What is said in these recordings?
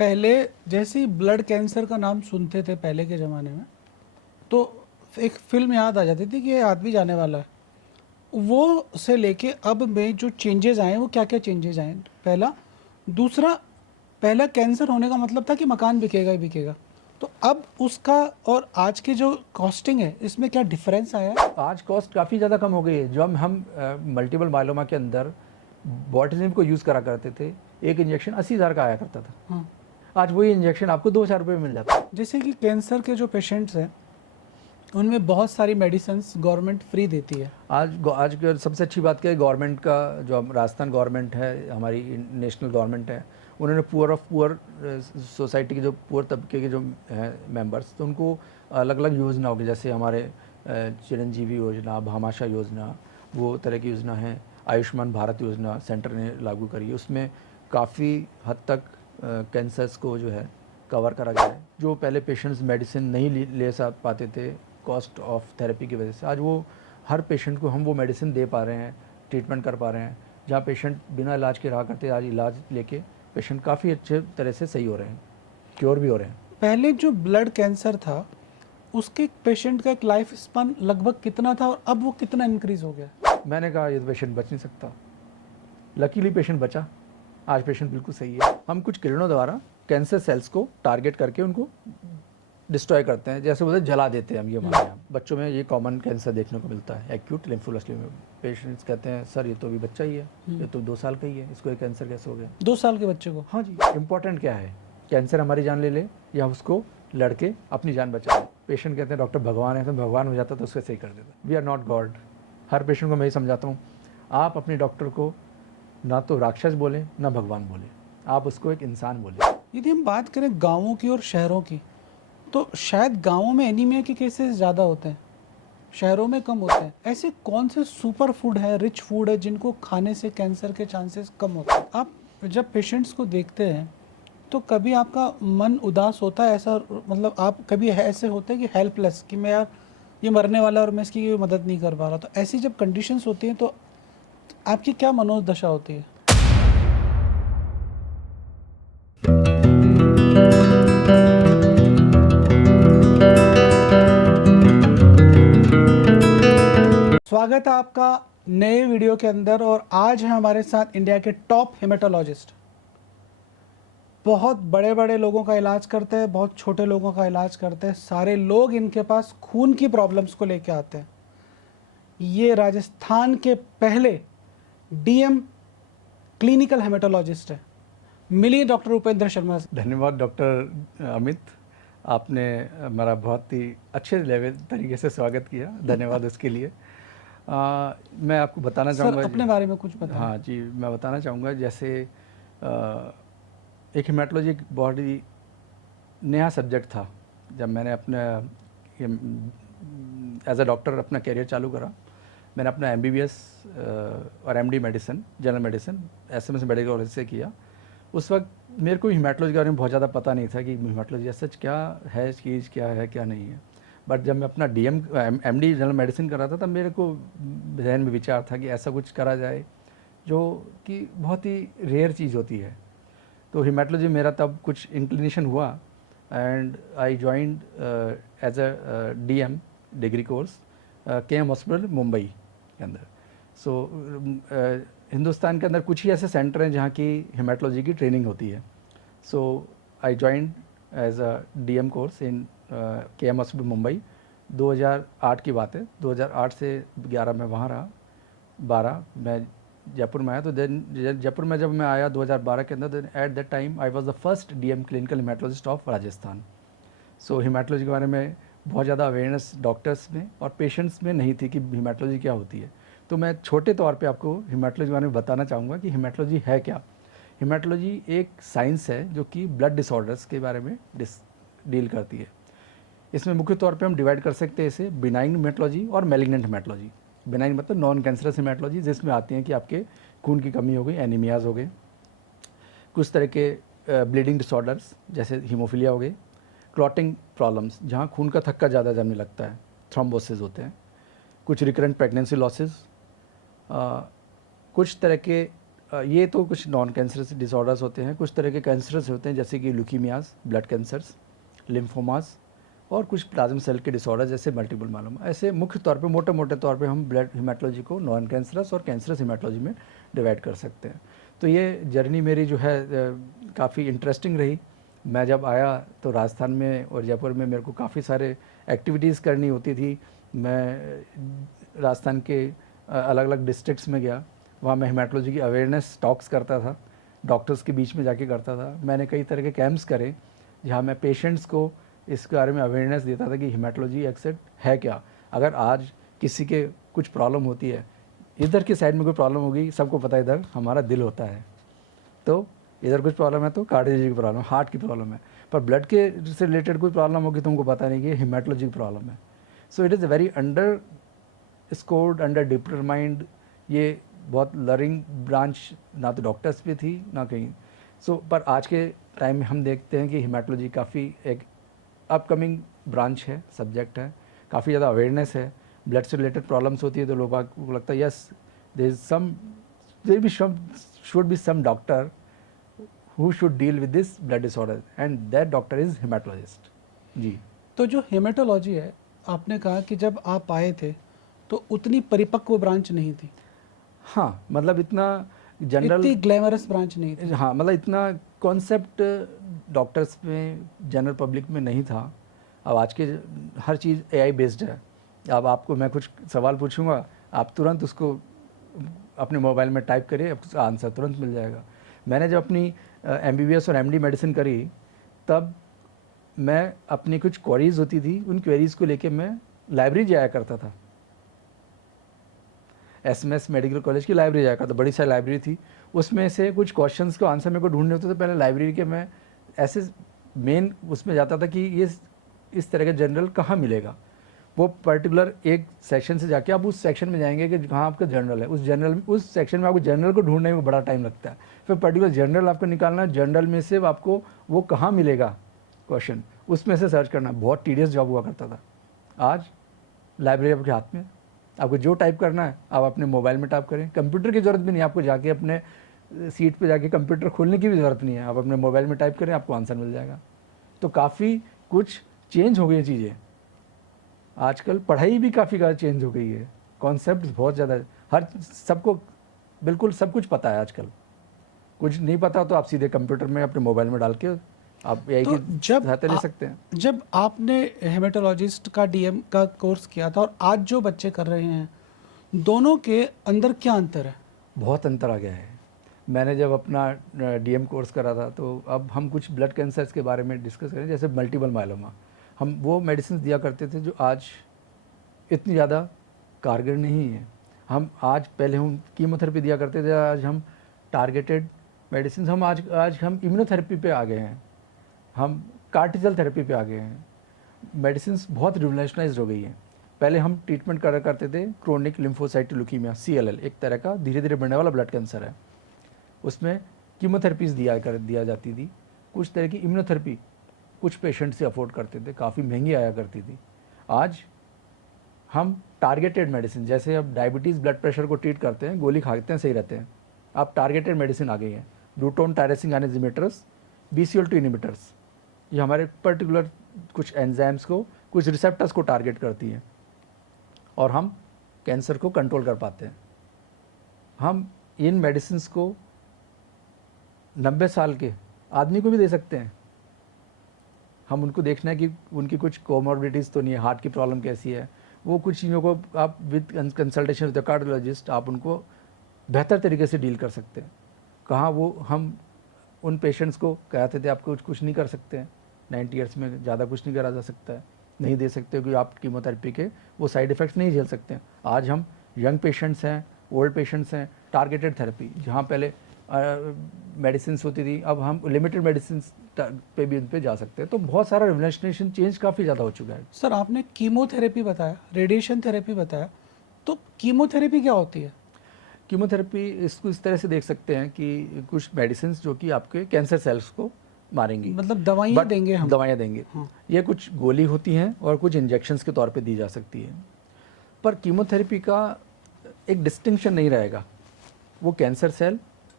पहले जैसे ही blood cancer का नाम सुनते थे पहले के ज़माने में, तो एक फिल्म याद आ जाती थी कि ये आदमी जाने वाला है। वो से लेके अब में जो चेंजेस आए हैं, वो क्या क्या चेंजेस आए हैं? पहला, दूसरा, पहला कैंसर होने का मतलब था कि मकान बिकेगा ही बिकेगा। तो अब उसका और आज की जो कॉस्टिंग है, इसमें क्या डिफरेंस आया है? आज कॉस्ट काफ़ी ज़्यादा कम हो गई है। जो हम मल्टीपल माइलोमा के अंदर बॉटलिज्म को यूज़ करा करते थे, एक इंजेक्शन 80,000 का आया करता था। हाँ, आज वही इंजेक्शन आपको 2,000 रुपये में मिल जाता है। जैसे कि कैंसर के जो पेशेंट्स हैं, उनमें बहुत सारी मेडिसिन्स गवर्नमेंट फ्री देती है। आज सबसे अच्छी बात क्या है, गवर्नमेंट का जो राजस्थान गवर्नमेंट है, हमारी नेशनल गवर्नमेंट है, उन्होंने पुअर ऑफ पुअर सोसाइटी के जो पुअर तबके के जो हैं मेंबर्स, तो उनको अलग अलग योजना होगी। जैसे हमारे चिरंजीवी योजना, भामाशाह योजना, वो तरह की योजना है। आयुष्मान भारत योजना सेंटर ने लागू करी है, उसमें काफ़ी हद तक कैंसर्स को जो है कवर करा गया है। जो पहले पेशेंट्स मेडिसिन नहीं ले पाते थे कॉस्ट ऑफ थेरेपी की वजह से, आज वो हर पेशेंट को हम वो मेडिसिन दे पा रहे हैं, ट्रीटमेंट कर पा रहे हैं। जहाँ पेशेंट बिना इलाज के रहा करते, आज इलाज लेके पेशेंट काफ़ी अच्छे तरह से सही हो रहे हैं, क्योर भी हो रहे हैं। पहले जो ब्लड कैंसर था, उसके पेशेंट का एक लाइफ स्पान लगभग कितना था और अब वो कितना इंक्रीज हो गया? मैंने कहा ये पेशेंट बच नहीं सकता, लकीली पेशेंट बचा। आज पेशेंट बिल्कुल सही है। हम कुछ किरणों द्वारा कैंसर सेल्स को टारगेट करके उनको डिस्ट्रॉय करते हैं, जैसे बोलते हैं जला देते हैं हम। ये हमारे यहाँ बच्चों में ये कॉमन कैंसर देखने को मिलता है, एक्यूट लिम्फोलस्यूमा। पेशेंट्स कहते हैं सर ये तो अभी बच्चा ही है, ये तो 2 साल का ही है, इसको ये कैंसर कैसे हो गया? 2 साल के बच्चे को? हाँ जी। इम्पोर्टेंट क्या है, कैंसर हमारी जान ले ले या उसको लड़के अपनी जान बचा ले। पेशेंट कहते हैं डॉक्टर भगवान है, तो भगवान हो जाता तो उसको सही कर देता। We are not God. Her patient को मैं ही समझाता हूँ, आप अपने डॉक्टर को ना तो राक्षस बोलें ना भगवान बोलें, आप उसको एक इंसान बोलें। यदि हम बात करें गांवों की और शहरों की, तो शायद गांवों में एनीमिया के केसेस ज़्यादा होते हैं, शहरों में कम होते हैं। ऐसे कौन से सुपर फूड है, रिच फूड है, जिनको खाने से कैंसर के चांसेस कम होते हैं? आप जब पेशेंट्स को देखते हैं तो कभी आपका मन उदास होता है? ऐसा मतलब आप कभी ऐसे होते हैं कि हेल्पलेस, कि मैं यार ये मरने वाला है और मैं इसकी मदद नहीं कर पा रहा? तो ऐसी जब कंडीशंस होती हैं तो आपकी क्या मनोदशा होती है? स्वागत है आपका नए वीडियो के अंदर। और आज है हमारे साथ इंडिया के टॉप हेमेटोलॉजिस्ट। बहुत बड़े बड़े लोगों का इलाज करते हैं, बहुत छोटे लोगों का इलाज करते हैं, सारे लोग इनके पास खून की प्रॉब्लम्स को लेके आते हैं। ये राजस्थान के पहले डीएम क्लिनिकल हेमेटोलॉजिस्ट है। मिलिए डॉक्टर उपेंद्र शर्मा से। धन्यवाद डॉक्टर अमित, आपने हमारा बहुत ही अच्छे लेवल तरीके से स्वागत किया, धन्यवाद उसके लिए। मैं आपको बताना सर चाहूँगा अपने बारे में कुछ बताएं। हाँ जी, मैं बताना चाहूँगा जैसे एक हेमेटोलॉजी एक बहुत ही नया सब्जेक्ट था। जब मैंने अपने एज अ डॉक्टर अपना करियर चालू करा, मैंने अपना एमबीबीएस और MD medicine, general medicine SMS medical college से किया। उस वक्त मेरे को हीमेटोलॉजी के बारे में बहुत ज़्यादा पता नहीं था कि हीमेटोलॉजी सच क्या है, चीज़ क्या है क्या नहीं है। बट जब मैं अपना एमडी जनरल मेडिसिन कर रहा था, तब मेरे को जहन में विचार था कि ऐसा कुछ करा जाए जो कि बहुत ही रेयर चीज़ होती है। तो हीमेटोलॉजी मेरा तब कुछ इंक्लिनेशन हुआ and I joined as a DM degree course KM hospital Mumbai के अंदर। सो हिंदुस्तान के अंदर कुछ ही ऐसे सेंटर हैं जहाँ की हेमेटोलॉजी की ट्रेनिंग होती है। सो आई joined as a DM course in KM hospital Mumbai. 2008 की बात है, 2008 से 11 में वहाँ रहा, 12 मैं जयपुर में आया। तो देन जयपुर में जब मैं आया 2012 के अंदर, then at that time I was the first DM clinical haematologist of Rajasthan. So haematology के बारे में बहुत ज़्यादा अवेयरनेस डॉक्टर्स में और पेशेंट्स में नहीं थी कि हेमेटोलॉजी क्या होती है। तो मैं छोटे तौर पे आपको हेमेटोलॉजी के बारे में बताना चाहूँगा कि हेमेटोलॉजी है क्या। हेमेटोलॉजी एक साइंस है जो कि ब्लड डिसऑर्डर्स के बारे में डील करती है। इसमें मुख्य तौर पे हम डिवाइड कर सकते हैं इसे बिनाइन हेमेटोलॉजी और मैलिग्नेंट हेमेटोलॉजी। बिनाइन मतलब नॉन कैंसरस हेमेटोलॉजी, जिसमें आती हैं कि आपके खून की कमी हो गई, एनीमियाज हो गए, कुछ तरह के ब्लीडिंग डिसऑर्डर्स जैसे हीमोफीलिया हो गई, क्लॉटिंग प्रॉब्लम्स जहाँ खून का थक्का ज़्यादा जमने लगता है, थ्रोम्बोसिस होते हैं, कुछ रिकरेंट प्रेगनेंसी लॉसेस, कुछ तरह के ये तो कुछ नॉन कैंसरस डिसऑर्डर्स होते हैं, कुछ तरह के कैंसरस होते हैं जैसे कि ल्यूकीमियाज, ब्लड कैंसर्स, लिम्फोमास और कुछ प्लाज्मा सेल के डिसऑर्डर जैसे मल्टीपल माइलोमा। ऐसे मुख्य तौर पे मोटे मोटे तौर पे हम ब्लड हेमाटोलॉजी को नॉन कैंसरस और कैंसरस हेमाटोलॉजी में डिवाइड कर सकते हैं। तो ये जर्नी मेरी जो है काफ़ी इंटरेस्टिंग रही। मैं जब आया तो राजस्थान में और जयपुर में मेरे को काफ़ी सारे एक्टिविटीज़ करनी होती थी। मैं राजस्थान के अलग अलग डिस्ट्रिक्ट्स में गया, वहाँ मैं हेमाटोलॉजी की अवेयरनेस टॉक्स करता था, डॉक्टर्स के बीच में जाके करता था। मैंने कई तरह के कैंप्स करे जहाँ मैं पेशेंट्स को इस बारे में अवेयरनेस देता था कि हेमाटोलॉजी एक्सेप्ट है क्या। अगर आज किसी के कुछ प्रॉब्लम होती है, इधर की साइड में कोई प्रॉब्लम होगी, सबको पता है इधर हमारा दिल होता है, तो इधर कुछ प्रॉब्लम है तो कार्डियोलॉजी की प्रॉब्लम, हार्ट की प्रॉब्लम है, पर ब्लड के से रिलेटेड कोई प्रॉब्लम होगी तुमको पता नहीं कि हेमाटोलॉजी की प्रॉब्लम है। So it is very under scored, under determined. ये बहुत लर्निंग ब्रांच ना तो डॉक्टर्स पे थी ना कहीं। पर आज के टाइम में हम देखते हैं कि हेमाटोलॉजी काफ़ी एक अपकमिंग ब्रांच है, सब्जेक्ट है, काफ़ी ज़्यादा अवेयरनेस है। ब्लड से रिलेटेड प्रॉब्लम्स होती है तो लोगों को लगता है yes there should be some doctor who should deal with this blood disorder and that doctor is haematologist. जी। तो जो हेमेटोलॉजी है, आपने कहा कि जब आप आए थे तो उतनी परिपक्व ब्रांच नहीं थी, हाँ, मतलब इतना जनरल, इतनी ग्लैमरस ब्रांच नहीं थी। हाँ, मतलब इतना कॉन्सेप्ट डॉक्टर्स में, जनरल पब्लिक में नहीं था। अब आज के हर चीज़ एआई बेस्ड है। अब आपको मैं कुछ सवाल पूछूंगा, आप तुरंत उसको अपने मोबाइल में टाइप करिए, आपको आंसर तुरंत मिल जाएगा। मैंने जब अपनी एमबीबीएस और एमडी मेडिसिन करी, तब मैं अपनी कुछ क्वेरीज होती थी, उन क्वेरीज को लेके मैं लाइब्रेरी जाया करता था। एसएमएस मेडिकल कॉलेज की लाइब्रेरी जाया करता, बड़ी सारी लाइब्रेरी थी, उसमें से कुछ क्वेश्चंस को आंसर मेरे को ढूंढने होते थे। पहले लाइब्रेरी के मैं ऐसे मेन उसमें जाता था कि ये इस तरह का जर्नल कहाँ मिलेगा। वो पर्टिकुलर एक सेक्शन से जाके आप उस सेक्शन में जाएंगे कि जहाँ आपका जर्नल है, उस सेक्शन में आपको जर्नल को ढूंढने में बड़ा टाइम लगता है। फिर पर्टिकुलर जर्नल आपको निकालना, जर्नल में से आपको वो कहाँ मिलेगा क्वेश्चन, उसमें से सर्च करना, बहुत टीडियस जॉब हुआ करता था। आज लाइब्रेरी आपके हाथ में, आपको जो टाइप करना है आप अपने मोबाइल में टाइप करें, कंप्यूटर की ज़रूरत भी नहीं, आपको जाके अपने सीट पे जाके कंप्यूटर खोलने की भी ज़रूरत नहीं है, आप अपने मोबाइल में टाइप करें, आपको आंसर मिल जाएगा। तो काफ़ी कुछ चेंज हो गई चीज़ें। आजकल पढ़ाई भी काफ़ी ज़्यादा चेंज हो गई है, कॉन्सेप्ट बहुत ज़्यादा, हर सबको बिल्कुल सब कुछ पता है आजकल। कुछ नहीं पता तो आप सीधे कंप्यूटर में अपने मोबाइल में डाल के आप एआई तो की सहायता ले सकते हैं। जब आपने हेमेटोलॉजिस्ट का डीएम का कोर्स किया था और आज जो बच्चे कर रहे हैं, दोनों के अंदर क्या अंतर है? बहुत अंतर आ गया है। मैंने जब अपना डीएम कोर्स करा था, तो अब हम कुछ ब्लड कैंसर्स के बारे में डिस्कस करें, जैसे मल्टीपल माइलोमा। हम वो मेडिसिन दिया करते थे जो आज इतनी ज़्यादा कारगर नहीं है। हम आज, पहले हम कीमोथेरेपी दिया करते थे, आज हम टारगेटेड मेडिसिन, हम आज हम इम्यूनोथेरेपी पे आ गए हैं, हम कार्टिजल थेरेपी पे आ गए हैं। मेडिसिन बहुत रिवोल्यूशनाइज हो गई हैं। पहले हम ट्रीटमेंट करा करते थे क्रोनिक लिम्फोसाइट ल्यूकीमिया, CLL, एक तरह का धीरे धीरे बढ़ने वाला ब्लड कैंसर है। उसमें कीमोथेरेपीज दिया जाती थी, कुछ तरह की इम्यूनोथेरेपी कुछ पेशेंट से अफोर्ड करते थे, काफ़ी महंगी आया करती थी। आज हम टारगेटेड मेडिसिन, जैसे अब डायबिटीज़ ब्लड प्रेशर को ट्रीट करते हैं, गोली खाते हैं सही रहते हैं, अब टारगेटेड मेडिसिन आ गई है। रूटोन टायरोसिन इनहिबिटर्स, BCL2 इनहिबिटर्स, ये हमारे पर्टिकुलर कुछ एंजाइम्स को, कुछ रिसेप्टर्स को टारगेट करती हैं और हम कैंसर को कंट्रोल कर पाते हैं। हम इन मेडिसिन्स को 90 साल के आदमी को भी दे सकते हैं। हम उनको देखना है कि उनकी कुछ कोमॉर्बिडिटीज़ तो नहीं है, हार्ट की प्रॉब्लम कैसी है, वो कुछ चीज़ों को आप with consultation with the cardiologist आप उनको बेहतर तरीके से डील कर सकते हैं। कहाँ वो हम उन पेशेंट्स को कहते थे आप कुछ नहीं कर सकते हैं, 90 ईयर्स में ज़्यादा कुछ नहीं करा जा सकता है, नहीं दे सकते क्योंकि आप कीमोथेरेपी के वो साइड इफ़ेक्ट्स नहीं झेल सकते हैं। आज हम यंग पेशेंट्स हैं, ओल्ड पेशेंट्स हैं, टारगेटेड थेरेपी, जहाँ पहले मेडिसिन होती थी, अब हम लिमिटेड मेडिसिन पे भी उन पे जा सकते हैं। तो बहुत सारा रिवोल्यूशनेशन चेंज काफ़ी ज़्यादा हो चुका है। सर, आपने कीमोथेरेपी बताया, रेडिएशन थेरेपी बताया, तो कीमोथेरेपी क्या होती है? कीमोथेरेपी इसको इस तरह से देख सकते हैं कि कुछ मेडिसिन जो कि आपके कैंसर सेल्स को मारेंगी, मतलब दवाइयाँ देंगे हम? दवाइयाँ देंगे। हाँ। ये कुछ गोली होती हैं और कुछ इंजेक्शंस के तौर पे दी जा सकती है। पर कीमोथेरेपी का एक डिस्टिंक्शन नहीं रहेगा, वो कैंसर सेल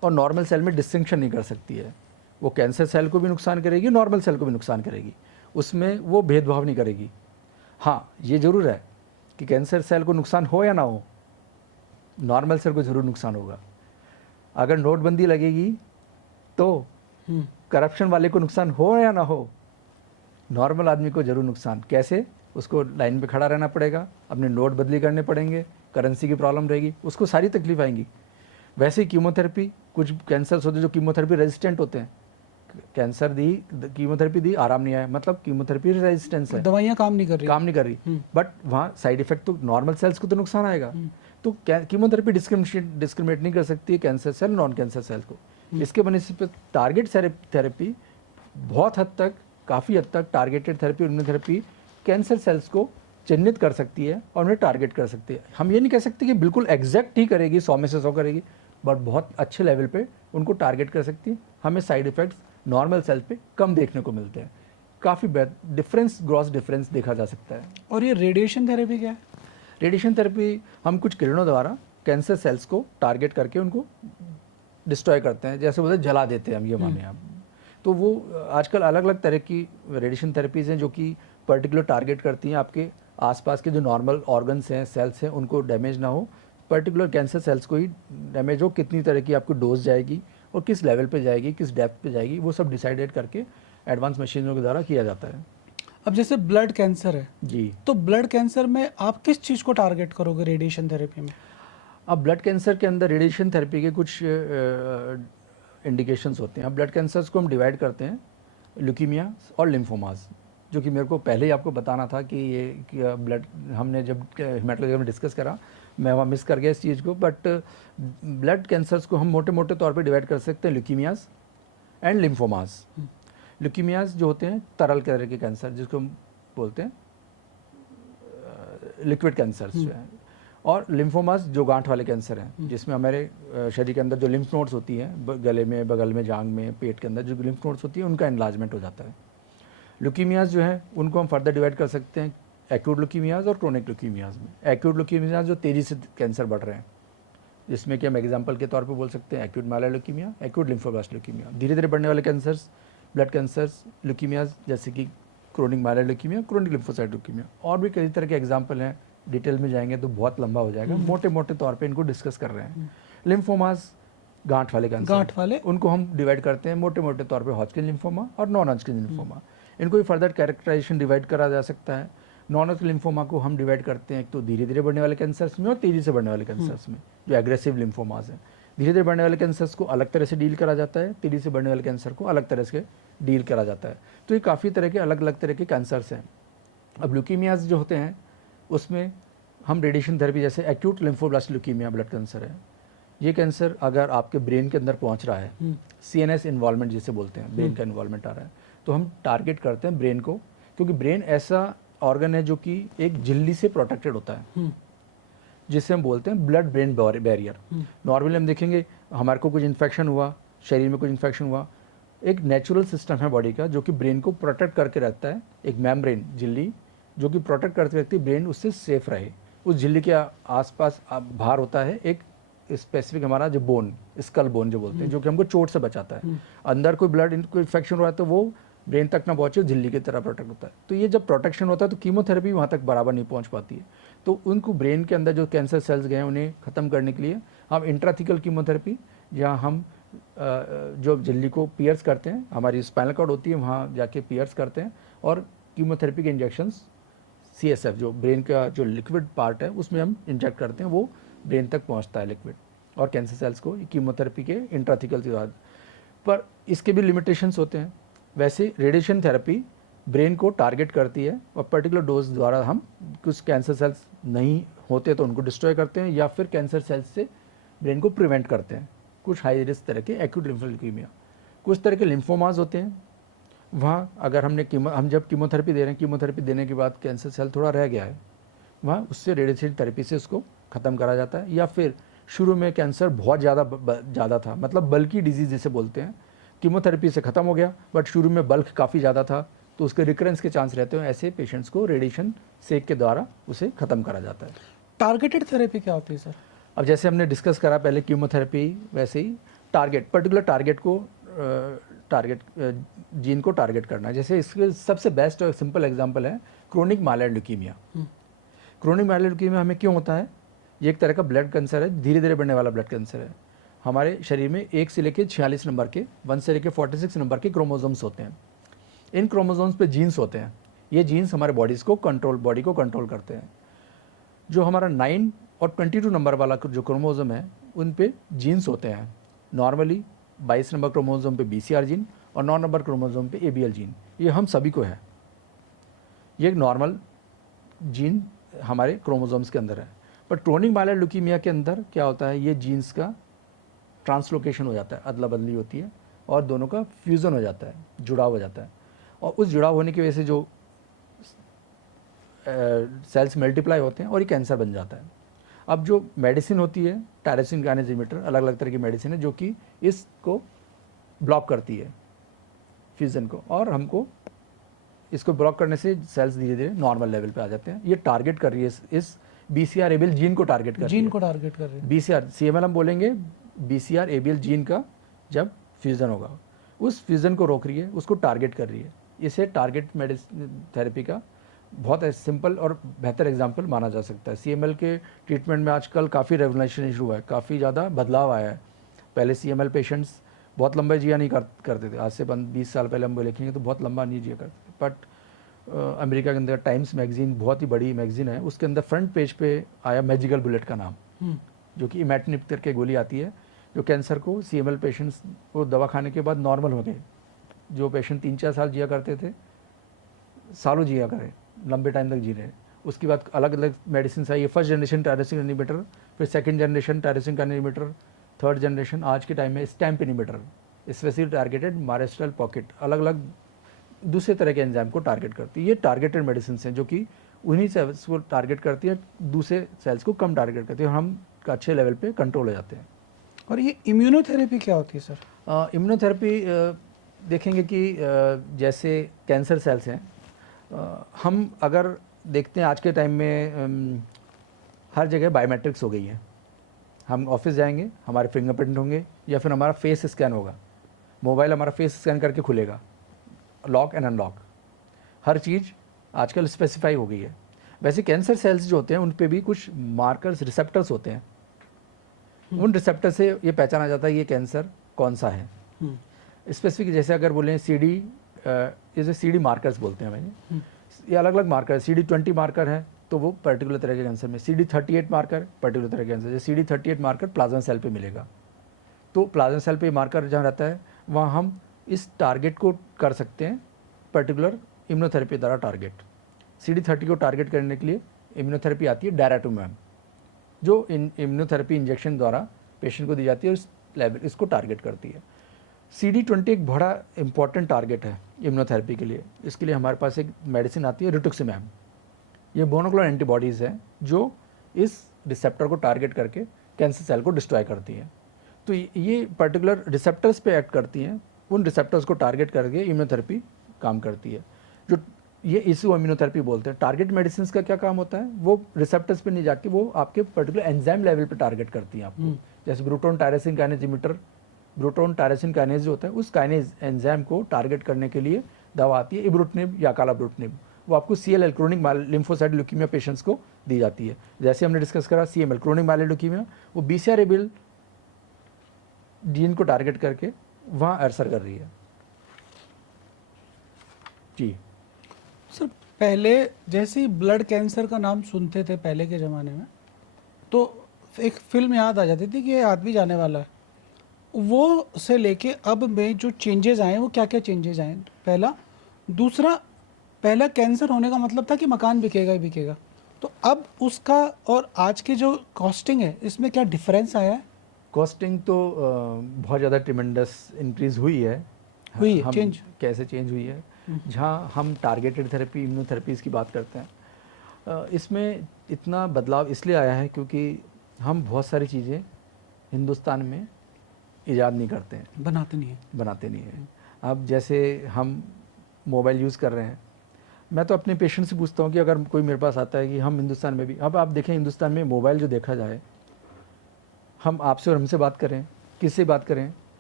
और नॉर्मल सेल में डिस्टिंक्शन नहीं कर सकती है। वो कैंसर सेल को भी नुकसान करेगी, नॉर्मल सेल को भी नुकसान करेगी, उसमें वो भेदभाव नहीं करेगी। हाँ, ये ज़रूर है कि कैंसर सेल को नुकसान हो या ना हो, नॉर्मल सेल को ज़रूर नुकसान होगा। अगर नोटबंदी लगेगी तो करप्शन वाले को नुकसान हो या ना हो, नॉर्मल आदमी को ज़रूर नुकसान। कैसे? उसको लाइन पे खड़ा रहना पड़ेगा, अपने नोट बदली करने पड़ेंगे, करेंसी की प्रॉब्लम रहेगी, उसको सारी तकलीफ आएंगी। वैसे ही कीमोथेरेपी, कुछ कैंसर्स होते हैं जो कीमोथेरेपी रेजिस्टेंट होते हैं। कैंसर दी, कीमोथेरेपी दी, आराम नहीं आया, मतलब कीमोथेरेपी रेजिस्टेंस है, दवाइयाँ काम नहीं कर रही। बट वहाँ साइड इफेक्ट तो नॉर्मल सेल्स को तो नुकसान आएगा। तो कीमोथेरेपी डिस्क्रिमिनेट नहीं कर सकती है cancer cell, non cancer cell को। इसके बनस्पत पे टारगेट थेरेपी बहुत हद तक, काफ़ी हद तक targeted therapy, immunotherapy cancer cells को चिन्हित कर सकती है और उन्हें टारगेट कर सकती है। हम ये नहीं कह सकते कि बिल्कुल एग्जैक्ट ही करेगी, 100 में से 100 करेगी, बट बहुत अच्छे लेवल पे उनको टारगेट कर सकती है। हमें साइड इफेक्ट्स नॉर्मल सेल पे कम देखने को मिलते हैं, काफ़ी डिफरेंस, ग्रॉस डिफरेंस देखा जा सकता है। और ये रेडिएशन थेरेपी क्या है? रेडिएशन थेरेपी हम कुछ किरणों द्वारा कैंसर सेल्स को टारगेट करके उनको डिस्ट्रॉय करते हैं, जैसे बोलते जला देते हैं हम, ये माने आप। तो वो आजकल अलग अलग तरह की रेडिएशन थेरेपीज़ हैं जो कि पर्टिकुलर टारगेट करती हैं आपके आसपास के जो नॉर्मल ऑर्गन्स हैं, सेल्स हैं, उनको डैमेज ना हो, पर्टिकुलर कैंसर सेल्स को ही डैमेज हो। कितनी तरह की आपको डोज जाएगी और किस लेवल पे जाएगी, किस डेप्थ पे जाएगी, वो सब डिसाइडेड करके एडवांस मशीनों के द्वारा किया जाता है। अब जैसे ब्लड कैंसर है जी, तो ब्लड कैंसर में आप किस चीज़ को टारगेट करोगे रेडिएशन थेरेपी में? अब ब्लड कैंसर के अंदर रेडिएशन थेरेपी के कुछ इंडिकेशंस होते हैं। अब ब्लड कैंसर्स को हम डिवाइड करते हैं ल्यूकीमिया और लिम्फोमास, जो कि मेरे को पहले ही आपको बताना था कि ये ब्लड, हमने जब हेमेटोलॉजी में डिस्कस करा, मैं वहाँ मिस कर गया इस चीज़ को। बट ब्लड कैंसर्स को हम मोटे मोटे तौर पे डिवाइड कर सकते हैं ल्यूकीमियाज एंड लिम्फोमास। ल्यूकीमियाज जो होते हैं तरल तरह के कैंसर, जिसको हम बोलते हैं लिक्विड कैंसर्स जो है, और लिम्फोमास जो गांठ वाले कैंसर हैं, जिसमें हमारे शरीर के अंदर जो लिम्फ नोड्स होती हैं, गले में, बगल में, जांग में, पेट के अंदर जो लिम्फ नोड्स होती है, उनका एनलार्जमेंट हो जाता है। ल्यूकीमियाज जो है उनको हम फर्दर डिवाइड कर सकते हैं एक्यूट ल्यूकीमियाज और क्रोनिक ल्यूकीमियाज में। एक्यूट ल्यूकीमियाज जो तेज़ी से कैंसर बढ़ रहे हैं, जिसमें कि हम एग्जांपल के तौर पे बोल सकते हैं acute myeloid leukaemia, acute lymphoblast leukaemia. धीरे धीरे बढ़ने वाले कैंसर्स, ब्लड कैंसर्स, ल्यूकीमियाज, जैसे कि chronic myeloid leukaemia, chronic lymphocyte leukaemia, और भी कई तरह के एग्जाम्पल हैं। डिटेल में जाएंगे तो बहुत लंबा हो जाएगा, मोटे मोटे तौर पे इनको डिस्कस कर रहे हैं। लिम्फोमास गांठ वाले कैंसर, गांठ वाले, उनको हम डिवाइड करते हैं मोटे मोटे तौर पे हॉजकिन लिम्फोमा और नॉन हॉजकिन लिम्फोमा। इनको भी फर्दर कैरेक्टराइजेशन डिवाइड करा जा सकता है। नॉन हॉजकिन लिम्फोमा को हम डिवाइड करते हैं एक तो धीरे धीरे बढ़ने वाले कैंसर्स में और तेज़ी से बढ़ने वाले कैंसर्स में, जो एग्रेसिव लिम्फोमास हैं। धीरे धीरे बढ़ने वाले कैंसर्स को अलग तरह से डील करा जाता है, तेज़ी से बढ़ने वाले कैंसर को अलग तरह से डील करा जाता है। तो ये काफ़ी तरह के अलग अलग तरह के कैंसर्स हैं। अब ल्यूकीमियाज जो होते हैं उसमें हम रेडिएशन थेरेपी, जैसे acute lymphoblast leukaemia blood cancer है, ये कैंसर अगर आपके ब्रेन के अंदर पहुंच रहा है, CNS इन्वॉल्वमेंट जिसे बोलते हैं, ब्रेन का इन्वॉल्वमेंट आ रहा है, तो हम टारगेट करते हैं ब्रेन को, क्योंकि ब्रेन ऐसा ऑर्गन है जो कि एक झिल्ली से प्रोटेक्टेड होता है, जिसे हम बोलते हैं ब्लड ब्रेन बैरियर। नॉर्मली हम देखेंगे हमारे को कुछ इन्फेक्शन हुआ, शरीर में कुछ इन्फेक्शन हुआ, एक नेचुरल सिस्टम है बॉडी का जो कि ब्रेन को प्रोटेक्ट करके रखता है, एक मेम्ब्रेन, झिल्ली, जो कि प्रोटेक्ट करती रहती है, ब्रेन उससे सेफ रहे। उस झिल्ली के आसपास बाहर होता है एक स्पेसिफिक हमारा जो बोन, स्कल बोन जो बोलते हैं, जो कि हमको चोट से बचाता है। अंदर कोई ब्लड कोई इन्फेक्शन हुआ है तो वो ब्रेन तक ना पहुंचे, झिल्ली की तरह प्रोटेक्ट होता है। तो ये जब प्रोटेक्शन होता है तो कीमोथेरेपी वहाँ तक बराबर नहीं पहुँच पाती है। तो उनको ब्रेन के अंदर जो कैंसर सेल्स गए हैं उन्हें ख़त्म करने के लिए हम इंट्राथिकल कीमोथेरेपी, जहाँ हम जो झिल्ली को पियर्स करते हैं, हमारी स्पाइनल कॉर्ड होती है वहाँ जाके पियर्स करते हैं, और कीमोथेरेपी के इंजेक्शंस CSF जो ब्रेन का जो लिक्विड पार्ट है उसमें हम इंजेक्ट करते हैं, वो ब्रेन तक पहुंचता है लिक्विड, और कैंसर सेल्स को कीमोथेरेपी के इंट्राथिकल के बाद। पर इसके भी लिमिटेशंस होते हैं। वैसे रेडिएशन थेरेपी ब्रेन को टारगेट करती है और पर्टिकुलर डोज द्वारा हम कुछ कैंसर सेल्स नहीं होते तो उनको डिस्ट्रॉय करते हैं, या फिर कैंसर सेल्स से ब्रेन को प्रिवेंट करते हैं। कुछ हाई रिस्क तरह के एक्यूट लिम्फोल्यूकीमिया, कुछ तरह के लिम्फोमास होते हैं, वहाँ अगर हम जब कीमोथेरेपी दे रहे हैं, कीमोथेरेपी देने के बाद कैंसर सेल थोड़ा रह गया है, वहाँ उससे रेडिएशन थेरेपी से उसको ख़त्म करा जाता है। या फिर शुरू में कैंसर बहुत ज़्यादा था, मतलब बल्कि डिजीज़ जिसे बोलते हैं, कीमोथेरेपी से ख़त्म हो गया, बट शुरू में बल्क काफ़ी ज़्यादा था तो उसके रिकरेंस के चांस रहते हैं। ऐसे पेशेंट्स को रेडिएशन सेक के द्वारा उसे ख़त्म करा जाता है। टारगेटेड थेरेपी क्या होती है सर? अब जैसे हमने डिस्कस करा पहले कीमोथेरेपी, वैसे ही टारगेट, पर्टिकुलर टारगेट को जीन को टारगेट करना है। जैसे इसके सबसे बेस्ट और सिंपल एग्जांपल है chronic mild leukaemia. Chronic mild leukaemia हमें क्यों होता है? ये एक तरह का ब्लड कैंसर है, धीरे धीरे बढ़ने वाला ब्लड कैंसर है। हमारे शरीर में 1 से लेकर 46 नंबर के, 1 से लेकर 46 नंबर के क्रोमोसोम्स होते हैं। इन क्रोमोसोम्स पे जीन्स होते हैं। ये जीन्स हमारे बॉडी को कंट्रोल करते हैं। जो हमारा 9 और 22 नंबर वाला जो क्रोमोसोम है उन पे जीन्स होते हैं। नॉर्मली 22 नंबर क्रोमोसोम पे BCR जीन और 9 नंबर क्रोमोसोम पे ABL जीन, ये हम सभी को है। ये एक नॉर्मल जीन हमारे क्रोमोसोम्स के अंदर है। पर क्रोनिक माइल्ड ल्यूकीमिया के अंदर क्या होता है, ये जीन्स का ट्रांसलोकेशन हो जाता है, अदला बदली होती है और दोनों का फ्यूज़न हो जाता है, जुड़ाव हो जाता है। और उस जुड़ाव होने की वजह से जो सेल्स मल्टीप्लाई होते हैं और ये कैंसर बन जाता है। अब जो मेडिसिन होती है टायरोसिन काइनेज इनहिबिटर, अलग अलग तरह की मेडिसिन है जो कि इसको ब्लॉक करती है फ्यूज़न को, और हमको इसको ब्लॉक करने से सेल्स धीरे धीरे नॉर्मल लेवल पे आ जाते हैं। ये टारगेट कर रही है इस BCR-ABL जीन को टारगेट कर रही है। जीन को टारगेट कर रहे हैं। BCR CML हम बोलेंगे BCR-ABL जीन का जब फ्यूज़न होगा, उस फ्यूज़न को रोक रही है, उसको टारगेट कर रही है। इसे टारगेट मेडिसिन थेरेपी का बहुत सिंपल और बेहतर एग्जांपल माना जा सकता है। CML के ट्रीटमेंट में आजकल काफ़ी रेवोल्यूशन हुआ है, काफ़ी ज़्यादा बदलाव आया है। पहले CML पेशेंट्स बहुत लंबा जिया नहीं करते थे। आज से 20 साल पहले हम देखेंगे तो बहुत लंबा नहीं जिया करते थे। बट अमेरिका के अंदर टाइम्स मैगजीन, बहुत ही बड़ी मैगजीन है, उसके अंदर फ्रंट पेज पे आया मैजिकल बुलेट का नाम, जो कि इमैटिनिब करके गोली आती है, जो कैंसर को CML पेशेंट्स को दवा खाने के बाद नॉर्मल हो गए। जो पेशेंट 3-4 साल जिया करते थे, सालों जिया करे, लंबे टाइम तक जी रहे। उसके बाद अलग अलग मेडिसिन आई है, फर्स्ट जनरेशन टायरोसिन इनहिबिटर, फिर second generation tyrosine kinase inhibitor, third generation आज के टाइम में stamp inhibitor, specific targeted मारेस्ट्रल pocket, अलग अलग दूसरे तरह के एंजाइम को टारगेट करती है। ये टारगेटेड मेडिसिन हैं जो कि उन्हीं सेल्स को टारगेट करती है, दूसरे सेल्स को कम टारगेट करती है, और हम अच्छे लेवल पे कंट्रोल हो जाते हैं। और ये इम्यूनोथेरेपी क्या होती है सर? इम्यूनोथेरेपी देखेंगे कि जैसे कैंसर सेल्स हैं, हम अगर देखते हैं आज के टाइम में हर जगह बायोमेट्रिक्स हो गई है। हम ऑफिस जाएंगे, हमारे फिंगरप्रिंट होंगे या फिर हमारा फेस स्कैन होगा, मोबाइल हमारा फेस स्कैन करके खुलेगा, लॉक एंड अनलॉक, हर चीज़ आजकल स्पेसिफाई हो गई है। वैसे कैंसर सेल्स जो होते हैं उन पे भी कुछ मार्कर्स, रिसेप्टर्स होते हैं। उन रिसेप्टर से ये पहचाना जाता है ये कैंसर कौन सा है स्पेसिफिक। जैसे अगर बोलें CD, जैसे CD मार्कर्स बोलते हैं मैंने, ये अलग अलग मार्कर है। CD20 मार्कर है तो वो पर्टिकुलर तरह के कैंसर में, CD38 मार्कर पर्टिकुलर तरह के कैंसर, जैसे CD38 मार्कर प्लाज्मा सेल पे मिलेगा, तो प्लाज्मा सेल पे मार्कर जहाँ रहता है वहाँ हम इस टारगेट को कर सकते हैं पर्टिकुलर इम्यूनोथेरेपी द्वारा टारगेट। CD30 को टारगेट करने के लिए इम्यूनोथेरेपी आती है डैराटुमैब, जो इम्यूनोथेरेपी इंजेक्शन द्वारा पेशेंट को दी जाती है, उस लेवल इसको टारगेट करती है। CD20 एक बड़ा इंपॉर्टेंट टारगेट है इम्यूनोथेरेपी के लिए। इसके लिए हमारे पास एक मेडिसिन आती है रिटुक्सिमैब। ये मोनोक्लोनल एंटीबॉडीज़ हैं जो इस रिसेप्टर को टारगेट करके कैंसर सेल को डिस्ट्रॉय करती हैं। तो ये पर्टिकुलर रिसेप्टर्स पे एक्ट करती हैं, उन रिसेप्टर्स को टारगेट करके इम्यूनोथेरेपी काम करती है। जो ये इसी इम्यूनोथेरेपी बोलते हैं। टारगेट मेडिसिन का क्या काम होता है, वो रिसेप्टर्स पे नहीं जाके वो आपके पर्टिकुलर एंजाइम लेवल पे टारगेट करती हैं आपको। जैसे ब्रूटोन tyrosine kinase inhibitor, ब्रूटोन tyrosine kinase जो होता है उस काइनेज एंजाइम को टारगेट करने के लिए दवा आती है इब्रूटिनिब या कालाब्रूटिनिब। वो आपको CLL chronic lymphocyte leukaemia patients को दी जाती है। जैसे हमने डिस्कस करा CML क्रोनिक माइल्ड ल्यूकीमिया, वो BCR-ABL जीन को टारगेट करके वहाँ असर कर रही है। जी सर, पहले जैसे ही ब्लड कैंसर का नाम सुनते थे पहले के ज़माने में, तो एक फिल्म याद आ जाती थी कि ये आदमी जाने वाला है। वो से लेके अब में जो चेंजेस आए हैं, वो क्या क्या चेंजेस आए हैं? पहला, दूसरा, पहला कैंसर होने का मतलब था कि मकान बिकेगा ही बिकेगा, तो अब उसका और आज के जो कॉस्टिंग है इसमें क्या डिफरेंस आया है? कॉस्टिंग तो बहुत ज़्यादा ट्रिमेंडस इंक्रीज़ हुई है। हुई है चेंज? कैसे चेंज हुई है? जहाँ हम टारगेटेड थेरेपी, इम्यूनोथेरेपीज़ की बात करते हैं, इसमें इतना बदलाव इसलिए आया है क्योंकि हम बहुत सारी चीज़ें हिंदुस्तान में ईजाद नहीं करते हैं, बनाते नहीं है। अब जैसे हम मोबाइल यूज़ कर रहे हैं, मैं तो अपने पेशेंट से पूछता हूँ कि अगर कोई मेरे पास आता है कि हम हिंदुस्तान में भी, अब आप देखें हिंदुस्तान में मोबाइल जो देखा जाए, हम आपसे और हमसे बात करें, किससे बात करें,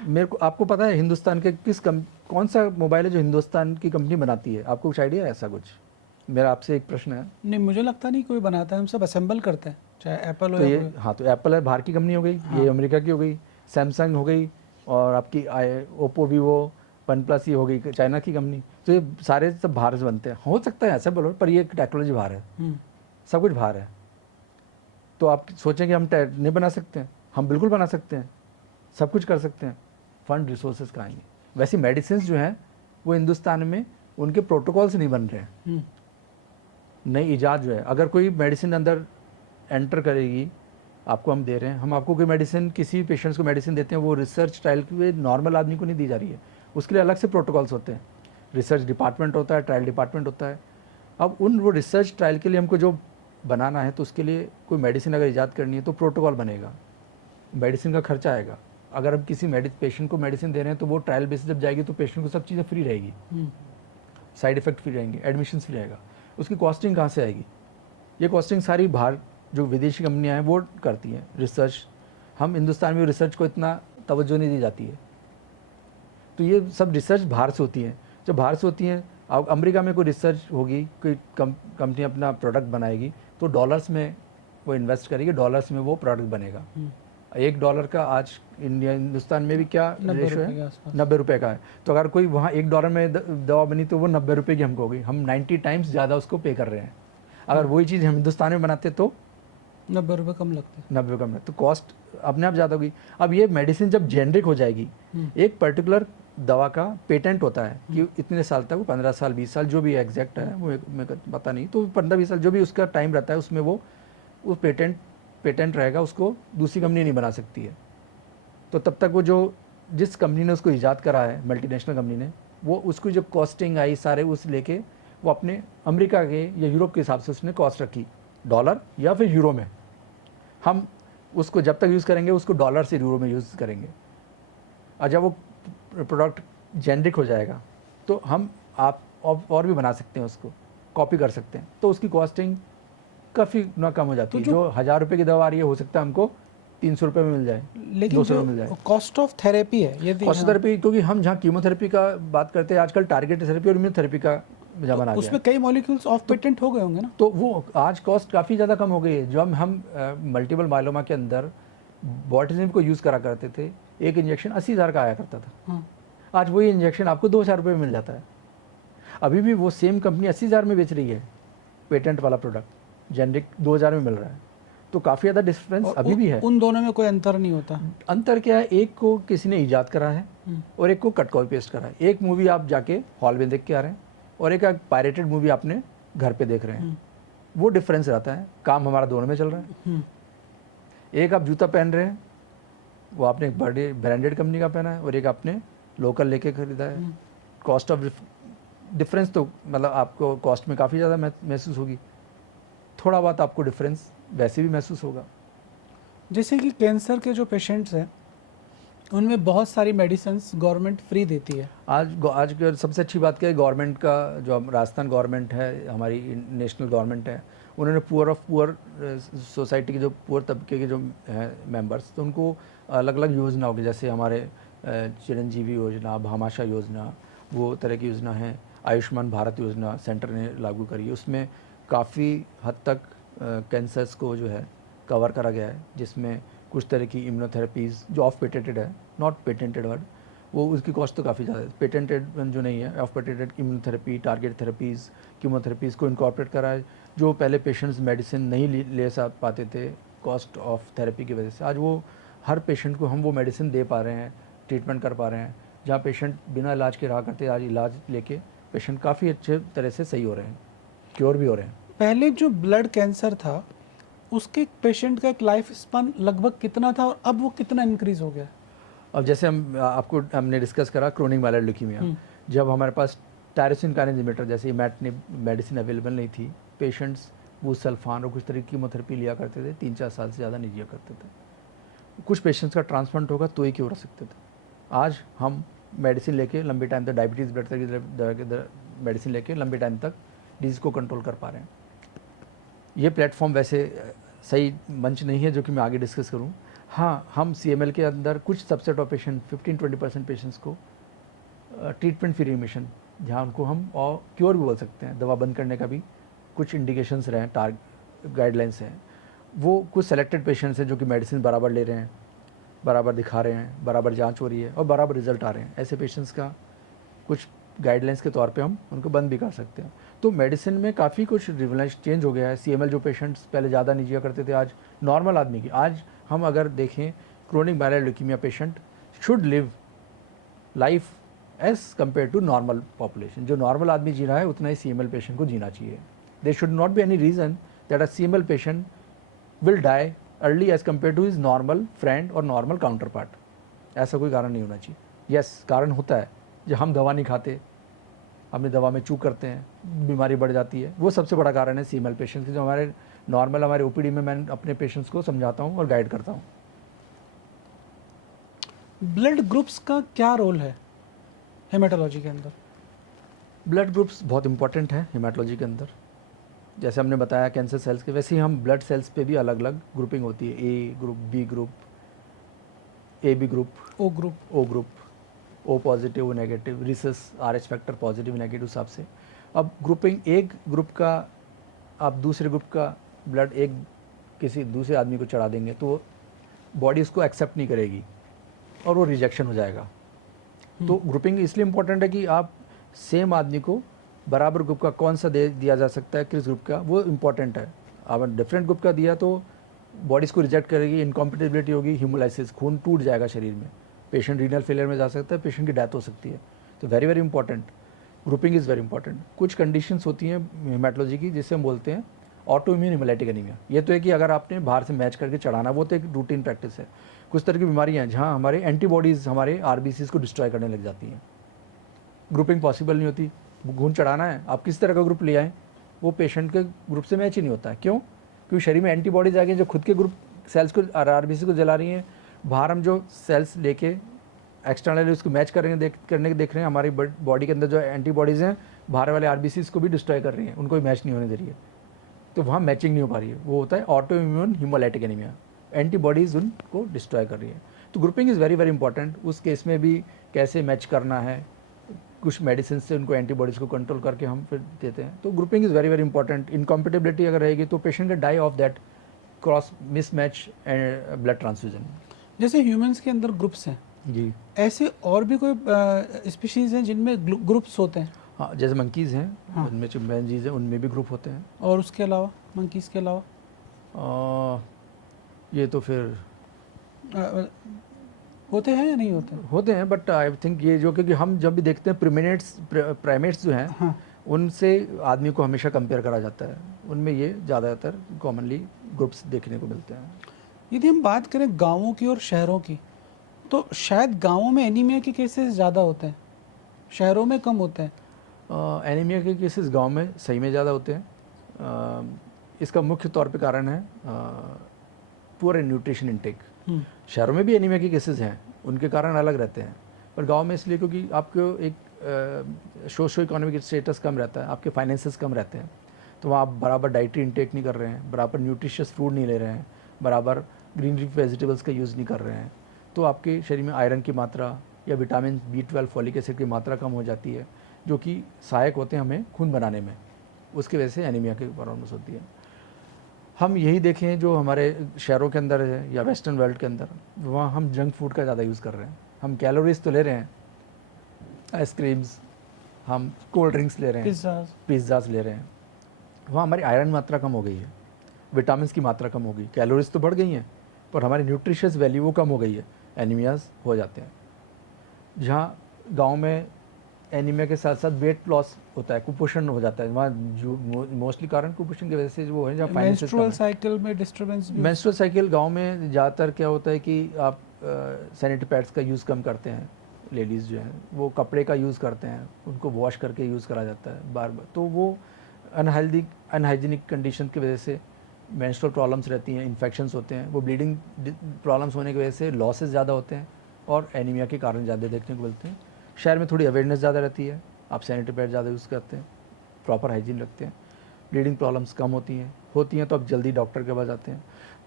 मेरे को आपको पता है हिंदुस्तान के कौन सा मोबाइल है जो हिंदुस्तान की कंपनी बनाती है? आपको कुछ आइडिया है ऐसा कुछ? मेरा आपसे एक प्रश्न है। नहीं, मुझे लगता नहीं कोई बनाता है, हम सब असेंबल करते हैं, चाहे एप्पल हो तो या ये कोई। हाँ, तो एप्पल है बाहर की कंपनी हो गई, हाँ। ये अमेरिका की हो गई, सैमसंग हो गई, और आपकी ओप्पो वीवो वन प्लस ये हो गई चाइना की कंपनी। तो ये सारे सब बाहर से बनते हैं। हो सकता है ऐसा बोलो, पर ये टेक्नोलॉजी बाहर है, सब कुछ बाहर है। तो आप सोचें कि हम नहीं बना सकते हैं? हम बिल्कुल बना सकते हैं, सब कुछ कर सकते हैं। फंड रिसोर्सेज कहाँ आएंगे? वैसे मेडिसिन जो हैं वो हिंदुस्तान में उनके प्रोटोकॉल्स नहीं बन रहे हैं। नई इजाद जो है, अगर कोई मेडिसिन अंदर एंटर करेगी, आपको हम दे रहे हैं, हम आपको कोई मेडिसिन, किसी पेशेंट्स को मेडिसिन देते हैं, वो रिसर्च ट्रायल के नॉर्मल आदमी को नहीं दी जा रही है, उसके लिए अलग से प्रोटोकॉल्स होते हैं। रिसर्च डिपार्टमेंट होता है, ट्रायल डिपार्टमेंट होता है। अब वो रिसर्च ट्रायल के लिए हमको जो बनाना है, तो उसके लिए कोई मेडिसिन अगर ईजाद करनी है तो प्रोटोकॉल बनेगा, मेडिसिन का खर्चा आएगा। अगर हम किसी पेशेंट को मेडिसिन दे रहे हैं तो वो ट्रायल बेसिस जब जाएगी तो पेशेंट को सब चीज़ें फ्री रहेगी, साइड इफेक्ट फ्री रहेंगे, एडमिशन फ्री रहेगा। उसकी कॉस्टिंग कहाँ से आएगी? ये कॉस्टिंग सारी बाहर जो विदेशी कंपनियां हैं वो करती हैं रिसर्च। हम हिंदुस्तान में रिसर्च को इतना तवज्जो नहीं दी जाती है। तो ये सब रिसर्च बाहर से होती है। जब बाहर से होती हैं, अब अमेरिका में कोई रिसर्च होगी, कोई कंपनी अपना प्रोडक्ट बनाएगी, तो डॉलर्स में वो इन्वेस्ट करेगी, डॉलर्स में वो प्रोडक्ट बनेगा। $1 का आज हिंदुस्तान में भी क्या रेशो है? 90 रुपये का है। तो अगर कोई वहाँ $1 में दवा बनी तो वो 90 रुपये की हमको होगी, हम 90 टाइम्स ज़्यादा उसको पे कर रहे हैं। अगर वही चीज़ हम हिंदुस्तान में बनाते तो 90 रुपये कम लगते हैं। 90 कम है, तो कॉस्ट अपने आप ज़्यादा होगी। अब ये मेडिसिन जब जेनरिक हो जाएगी, एक पर्टिकुलर दवा का पेटेंट होता है कि इतने साल तक, 15 साल 20 साल जो भी एग्जैक्ट है वो मेरे को पता नहीं, तो 15-20 साल जो भी उसका टाइम रहता है, उसमें वो पेटेंट रहेगा, उसको दूसरी कंपनी नहीं बना सकती है। तो तब तक वो जो जिस कंपनी ने उसको ईजाद करा है, मल्टीनेशनल कंपनी ने, वो उसकी जो कॉस्टिंग आई सारे उस लेके वो अपने अमेरिका के या यूरोप के हिसाब से उसने कॉस्ट रखी, डॉलर या फिर यूरो में। हम उसको जब तक यूज़ करेंगे उसको डॉलर से यूरो में यूज़ करेंगे, और जब वो प्रोडक्ट जेनरिक हो जाएगा तो हम आप और भी बना सकते हैं, उसको कॉपी कर सकते हैं, तो उसकी कॉस्टिंग काफ़ी ना कम हो जाती है। जो 1000 रुपये की दवा आ रही है, हो सकता है हमको 300 रुपये में मिल जाए, लेकिन 200 में मिल जाए। कॉस्ट ऑफ थेरेपी है, यदि कॉस्ट थेरेपी, क्योंकि हम जहाँ कीमोथेरेपी का बात करते हैं, आजकल टारगेटेड थेरेपी और इम्यूनोथेरेपी का जमाना आ गया उसमें कई मॉलिक्यूल्स ऑफ पेटेंट हो गए होंगे ना। तो वो आज कॉस्ट काफ़ी ज़्यादा कम हो गई है। जो हम मल्टीपल माइलोमा के अंदर बॉटलिज्म को यूज़ करा करते थे, एक इंजेक्शन 80,000 का आया करता था। आज वही इंजेक्शन आपको 2,000 रुपये में मिल जाता है। अभी भी वो सेम कंपनी 80,000 में बेच रही है पेटेंट वाला प्रोडक्ट, जेनरिक 2,000 में मिल रहा है। तो काफ़ी ज़्यादा डिफरेंस अभी भी है। उन दोनों में कोई अंतर नहीं होता। अंतर क्या है? एक को किसी ने ईजाद करा है और एक को कट कॉपी पेस्ट करा है। एक मूवी आप जाके हॉल में देख के आ रहे हैं और एक पायरेटेड मूवी आपने घर पे देख रहे हैं, वो डिफरेंस रहता है। काम हमारा दोनों में चल रहा है। एक आप जूता पहन रहे हैं, वो आपने एक बड़े ब्रांडेड कंपनी का पहना है, और एक आपने लोकल लेके खरीदा है। कॉस्ट ऑफ डिफरेंस तो मतलब आपको कॉस्ट में काफ़ी ज़्यादा महसूस होगी, थोड़ा बहुत आपको डिफरेंस वैसे भी महसूस होगा। जैसे कि कैंसर के जो पेशेंट्स हैं उनमें बहुत सारी मेडिसिन्स गवर्नमेंट फ्री देती है। आज की सबसे अच्छी बात क्या है, गवर्नमेंट का जो राजस्थान गवर्नमेंट है, हमारी नेशनल गवर्नमेंट है, उन्होंने पुअर सोसाइटी के जो पुअर तबके के जो हैं मेंबर्स, तो उनको अलग अलग योजना होगी, जैसे हमारे चिरंजीवी योजना, भामाशाह योजना, वो तरह की योजना है। आयुष्मान भारत योजना सेंटर ने लागू करी है, उसमें काफ़ी हद तक कैंसर्स को जो है कवर करा गया है, जिसमें कुछ तरह की इम्यूनोथेरेपीज़ जो ऑफ पेटेंटेड है, नॉट पेटेंटेड वर्ड, वो उसकी कॉस्ट तो काफ़ी ज़्यादा है। पेटेंटेड जो नहीं है, of patented immunotherapy, target therapies, कीमोथेरेपीज़ को इनकॉर्पोरेट करा है। जो पहले पेशेंट्स मेडिसिन नहीं ले पाते थे कॉस्ट ऑफ थेरेपी की वजह से, आज वो हर पेशेंट को हम वो मेडिसिन दे पा रहे हैं, ट्रीटमेंट कर पा रहे हैं। जहाँ पेशेंट बिना इलाज के रहा करते, आज इलाज लेके पेशेंट काफ़ी अच्छे तरह से सही हो रहे हैं, क्योर भी हो रहे हैं। पहले जो ब्लड कैंसर था उसके पेशेंट का एक लाइफ स्पान लगभग कितना था और अब वो कितना इंक्रीज हो गया? अब जैसे हमने डिस्कस करा क्रोनिक माइलॉइड ल्यूकीमिया, जब हमारे पास टायरोसिन काइनेज इनहिबिटर जैसे इमैटिनिब मेडिसिन अवेलेबल नहीं थी, पेशेंट्स बुसल्फान और कुछ तरह की कीमोथेरेपी लिया करते थे, 3-4 साल से ज़्यादा नहीं जिया करते थे। कुछ पेशेंट्स का ट्रांसप्लांट होगा तो ही क्योर हो सकते थे। आज हम मेडिसिन लेके लंबे टाइम तक, डायबिटीज़ ब्लड प्रेशर की मेडिसिन लेके लंबे टाइम तक डिजीज़ को कंट्रोल कर पा रहे हैं। ये प्लेटफॉर्म वैसे सही मंच नहीं है जो कि मैं आगे डिस्कस करूं। हाँ, हम CML के अंदर कुछ सबसेट ऑफ पेशेंट 15-20% पेशेंट्स को ट्रीटमेंट फ्री रिमिशन, जहाँ उनको हम और क्योर भी बोल सकते हैं, दवा बंद करने का भी कुछ इंडिकेशंस रहे हैं, गाइडलाइंस हैं। वो कुछ सेलेक्टेड पेशेंट्स हैं जो कि मेडिसिन बराबर ले रहे हैं, बराबर दिखा रहे हैं, बराबर जांच हो रही है और बराबर रिजल्ट आ रहे हैं। ऐसे पेशेंट्स का कुछ गाइडलाइंस के तौर पे हम उनको बंद भी कर सकते हैं। तो मेडिसिन में काफ़ी कुछ रिवलाइज चेंज हो गया है। CML जो पेशेंट्स पहले ज़्यादा नहीं जिया करते थे, आज नॉर्मल आदमी की, आज हम अगर देखें chronic Mylar leukaemia patient should live life as compare to normal population. जो नॉर्मल आदमी जी रहा है उतना ही CML पेशेंट को जीना चाहिए। There should not be any reason that a CML patient will die early as compare to his normal friend और normal counter part. ऐसा कोई कारण नहीं होना चाहिए। यस, कारण होता है, जब हम दवा नहीं खाते, अपनी दवा में चूक करते हैं, बीमारी बढ़ जाती है, वो सबसे बड़ा कारण है CML पेशेंट्स की। जो हमारे नॉर्मल हमारे OPD में मैं अपने पेशेंट्स को समझाता हूँ और गाइड करता हूँ। ब्लड ग्रुप्स का क्या रोल है हेमेटोलॉजी के अंदर? ब्लड ग्रुप्स बहुत इंपॉर्टेंट है हेमाटोलॉजी के अंदर। जैसे हमने बताया कैंसर सेल्स के, वैसे ही हम ब्लड सेल्स पे भी अलग अलग ग्रुपिंग होती है। A group, B group, AB group, O group. O group, O positive, O negative, rhesus RH factor positive negative हिसाब से। अब ग्रुपिंग, एक ग्रुप का आप दूसरे ग्रुप का ब्लड एक किसी दूसरे आदमी को चढ़ा देंगे तो बॉडी उसको एक्सेप्ट नहीं करेगी और वो रिजेक्शन हो जाएगा। तो ग्रुपिंग इसलिए इंपॉर्टेंट है कि आप सेम आदमी को बराबर ग्रुप का कौन सा दे दिया जा सकता है, किस ग्रुप का, वो इंपॉर्टेंट है। आप डिफरेंट ग्रुप का दिया तो बॉडी इसको रिजेक्ट करेगी, इनकॉम्पिटेबिलिटी होगी, हीमोलाइसिस, खून टूट जाएगा शरीर में, पेशेंट रीनल फेलियर में जा सकता है, पेशेंट की डेथ हो सकती है। तो very very important, grouping is very important. कुछ कंडीशंस होती हैं हेमाटोलॉजी की जिससे हम बोलते हैं ऑटो इम्यून हेमोलाइटिक एनीमिया। ये तो है कि अगर आपने बाहर से मैच करके चढ़ाना, वो तो एक रूटीन प्रैक्टिस है। कुछ तरह की बीमारियां हैं जहाँ हमारे एंटीबॉडीज़ हमारे RBCs को डिस्ट्रॉय करने लग जाती हैं, ग्रुपिंग पॉसिबल नहीं होती। खून चढ़ाना है, आप किस तरह का ग्रुप ले आएँ, वो पेशेंट के ग्रुप से मैच ही नहीं होता है। क्यों? क्योंकि शरीर में एंटीबॉडीज आ गई जो खुद के ग्रुप सेल्स को RBC को जला रही हैं। बाहर हम जो सेल्स लेके एक्सटर्नली उसको मैच कर रहे हैं, देख रहे हैं, हमारी बॉडी के अंदर जो एंटीबॉडीज़ हैं बाहर वाले RBCs को भी डिस्ट्रॉय कर रही हैं, उनको भी मैच नहीं होने दे रही है। तो वहाँ मैचिंग नहीं हो पा रही है, वो होता है auto immune haemolytic anaemia, antibodies उनको डिस्ट्रॉय कर रही है। तो grouping is very very important. उस केस में भी कैसे मैच करना है, कुछ मेडिसिन से उनको एंटीबॉडीज़ को कंट्रोल करके हम फिर देते हैं। तो grouping is very very important. इनकॉम्पिटेबिलिटी अगर रहेगी तो पेशेंट का die of that cross mismatch and blood transfusion. जैसे ह्यूमंस के अंदर ग्रुप्स हैं, जी ऐसे और भी कोई स्पीशीज हैं जिनमें ग्रुप्स होते हैं? हाँ, जैसे मंकीज़ हैं, हाँ। उनमें चिंपैंजीज़ हैं, उनमें भी ग्रुप होते हैं। और उसके अलावा, मंकीज़ के अलावा? ये तो फिर अ, होते हैं या नहीं होते? होते हैं, बट आई थिंक ये जो, क्योंकि हम जब भी देखते हैं प्राइमेट्स जो हैं, हाँ। उनसे आदमी को हमेशा कंपेयर करा जाता है, उनमें ये ज़्यादातर कॉमनली ग्रुप्स देखने को मिलते हैं। यदि हम बात करें गांवों की और शहरों की, तो शायद गांवों में एनीमिया के केसेस ज़्यादा होते हैं, शहरों में कम होते हैं। एनीमिया के केसेस गांव में सही में ज़्यादा होते हैं। इसका मुख्य तौर पे कारण है पुअर न्यूट्रिशन इनटेक। शहरों में भी एनीमिया के केसेस हैं, उनके कारण अलग रहते हैं, पर गांव में इसलिए क्योंकि आपको एक सोशो इकोनॉमिक स्टेटस कम रहता है, आपके फाइनेंसेस कम रहते हैं, तो वहाँ आप बराबर डाइटरी इनटेक नहीं कर रहे हैं, बराबर न्यूट्रिशियस फूड नहीं ले रहे हैं, बराबर ग्रीन लीफ वेजिटेबल्स का यूज़ नहीं कर रहे हैं, तो आपके शरीर में आयरन की मात्रा या विटामिन B12 फॉलिक एसिड की मात्रा कम हो जाती है, जो कि सहायक होते हैं हमें खून बनाने में। उसकी वजह से एनीमिया की प्रॉब्लम्स होती है। हम यही देखें जो हमारे शहरों के अंदर है या वेस्टर्न वर्ल्ड के अंदर, वहाँ हम जंक फूड का ज़्यादा यूज़ कर रहे हैं। हम कैलोरीज तो ले रहे हैं, आइसक्रीम्स, हम कोल्ड ड्रिंक्स ले रहे हैं, पिज़्ज़ाज ले रहे हैं, वहाँ हमारी आयरन मात्रा कम हो गई है, विटामिन की मात्रा कम हो गई, कैलोरीज तो बढ़ गई हैं पर हमारी न्यूट्रिशियस वैल्यू वो कम हो गई है, एनीमियाज हो जाते हैं। जहाँ गांव में एनीमिया के साथ साथ वेट लॉस होता है, कुपोषण हो जाता है, वहाँ जो मोस्टली कारण कुपोषण की वजह से वो है, जहाँ मेंस्ट्रुअल साइकिल में डिस्टर्बेंस भी। मेंस्ट्रुअल साइकिल गांव में ज़्यादातर क्या होता है कि आप सैनिटरी पैड्स का यूज़ कम करते हैं, लेडीज़ जो हैं वो कपड़े का यूज़ करते हैं, उनको वॉश करके यूज़ करा जाता है बार बार, तो वो अनहाइजीनिक कंडीशन की वजह से मेंस्ट्रुअल प्रॉब्लम्स रहती हैं, इन्फेक्शंस होते हैं, वो ब्लीडिंग प्रॉब्लम्स होने की वजह से लॉसेस ज़्यादा होते हैं और एनीमिया के कारण ज़्यादा देखने को मिलते हैं। शहर में थोड़ी अवेयरनेस ज़्यादा रहती है, आप सैनिटरी पैड ज़्यादा यूज़ करते हैं, प्रॉपर हाइजीन रखते हैं, ब्लीडिंग प्रॉब्लम्स कम होती हैं तो आप जल्दी डॉक्टर के पास जाते हैं।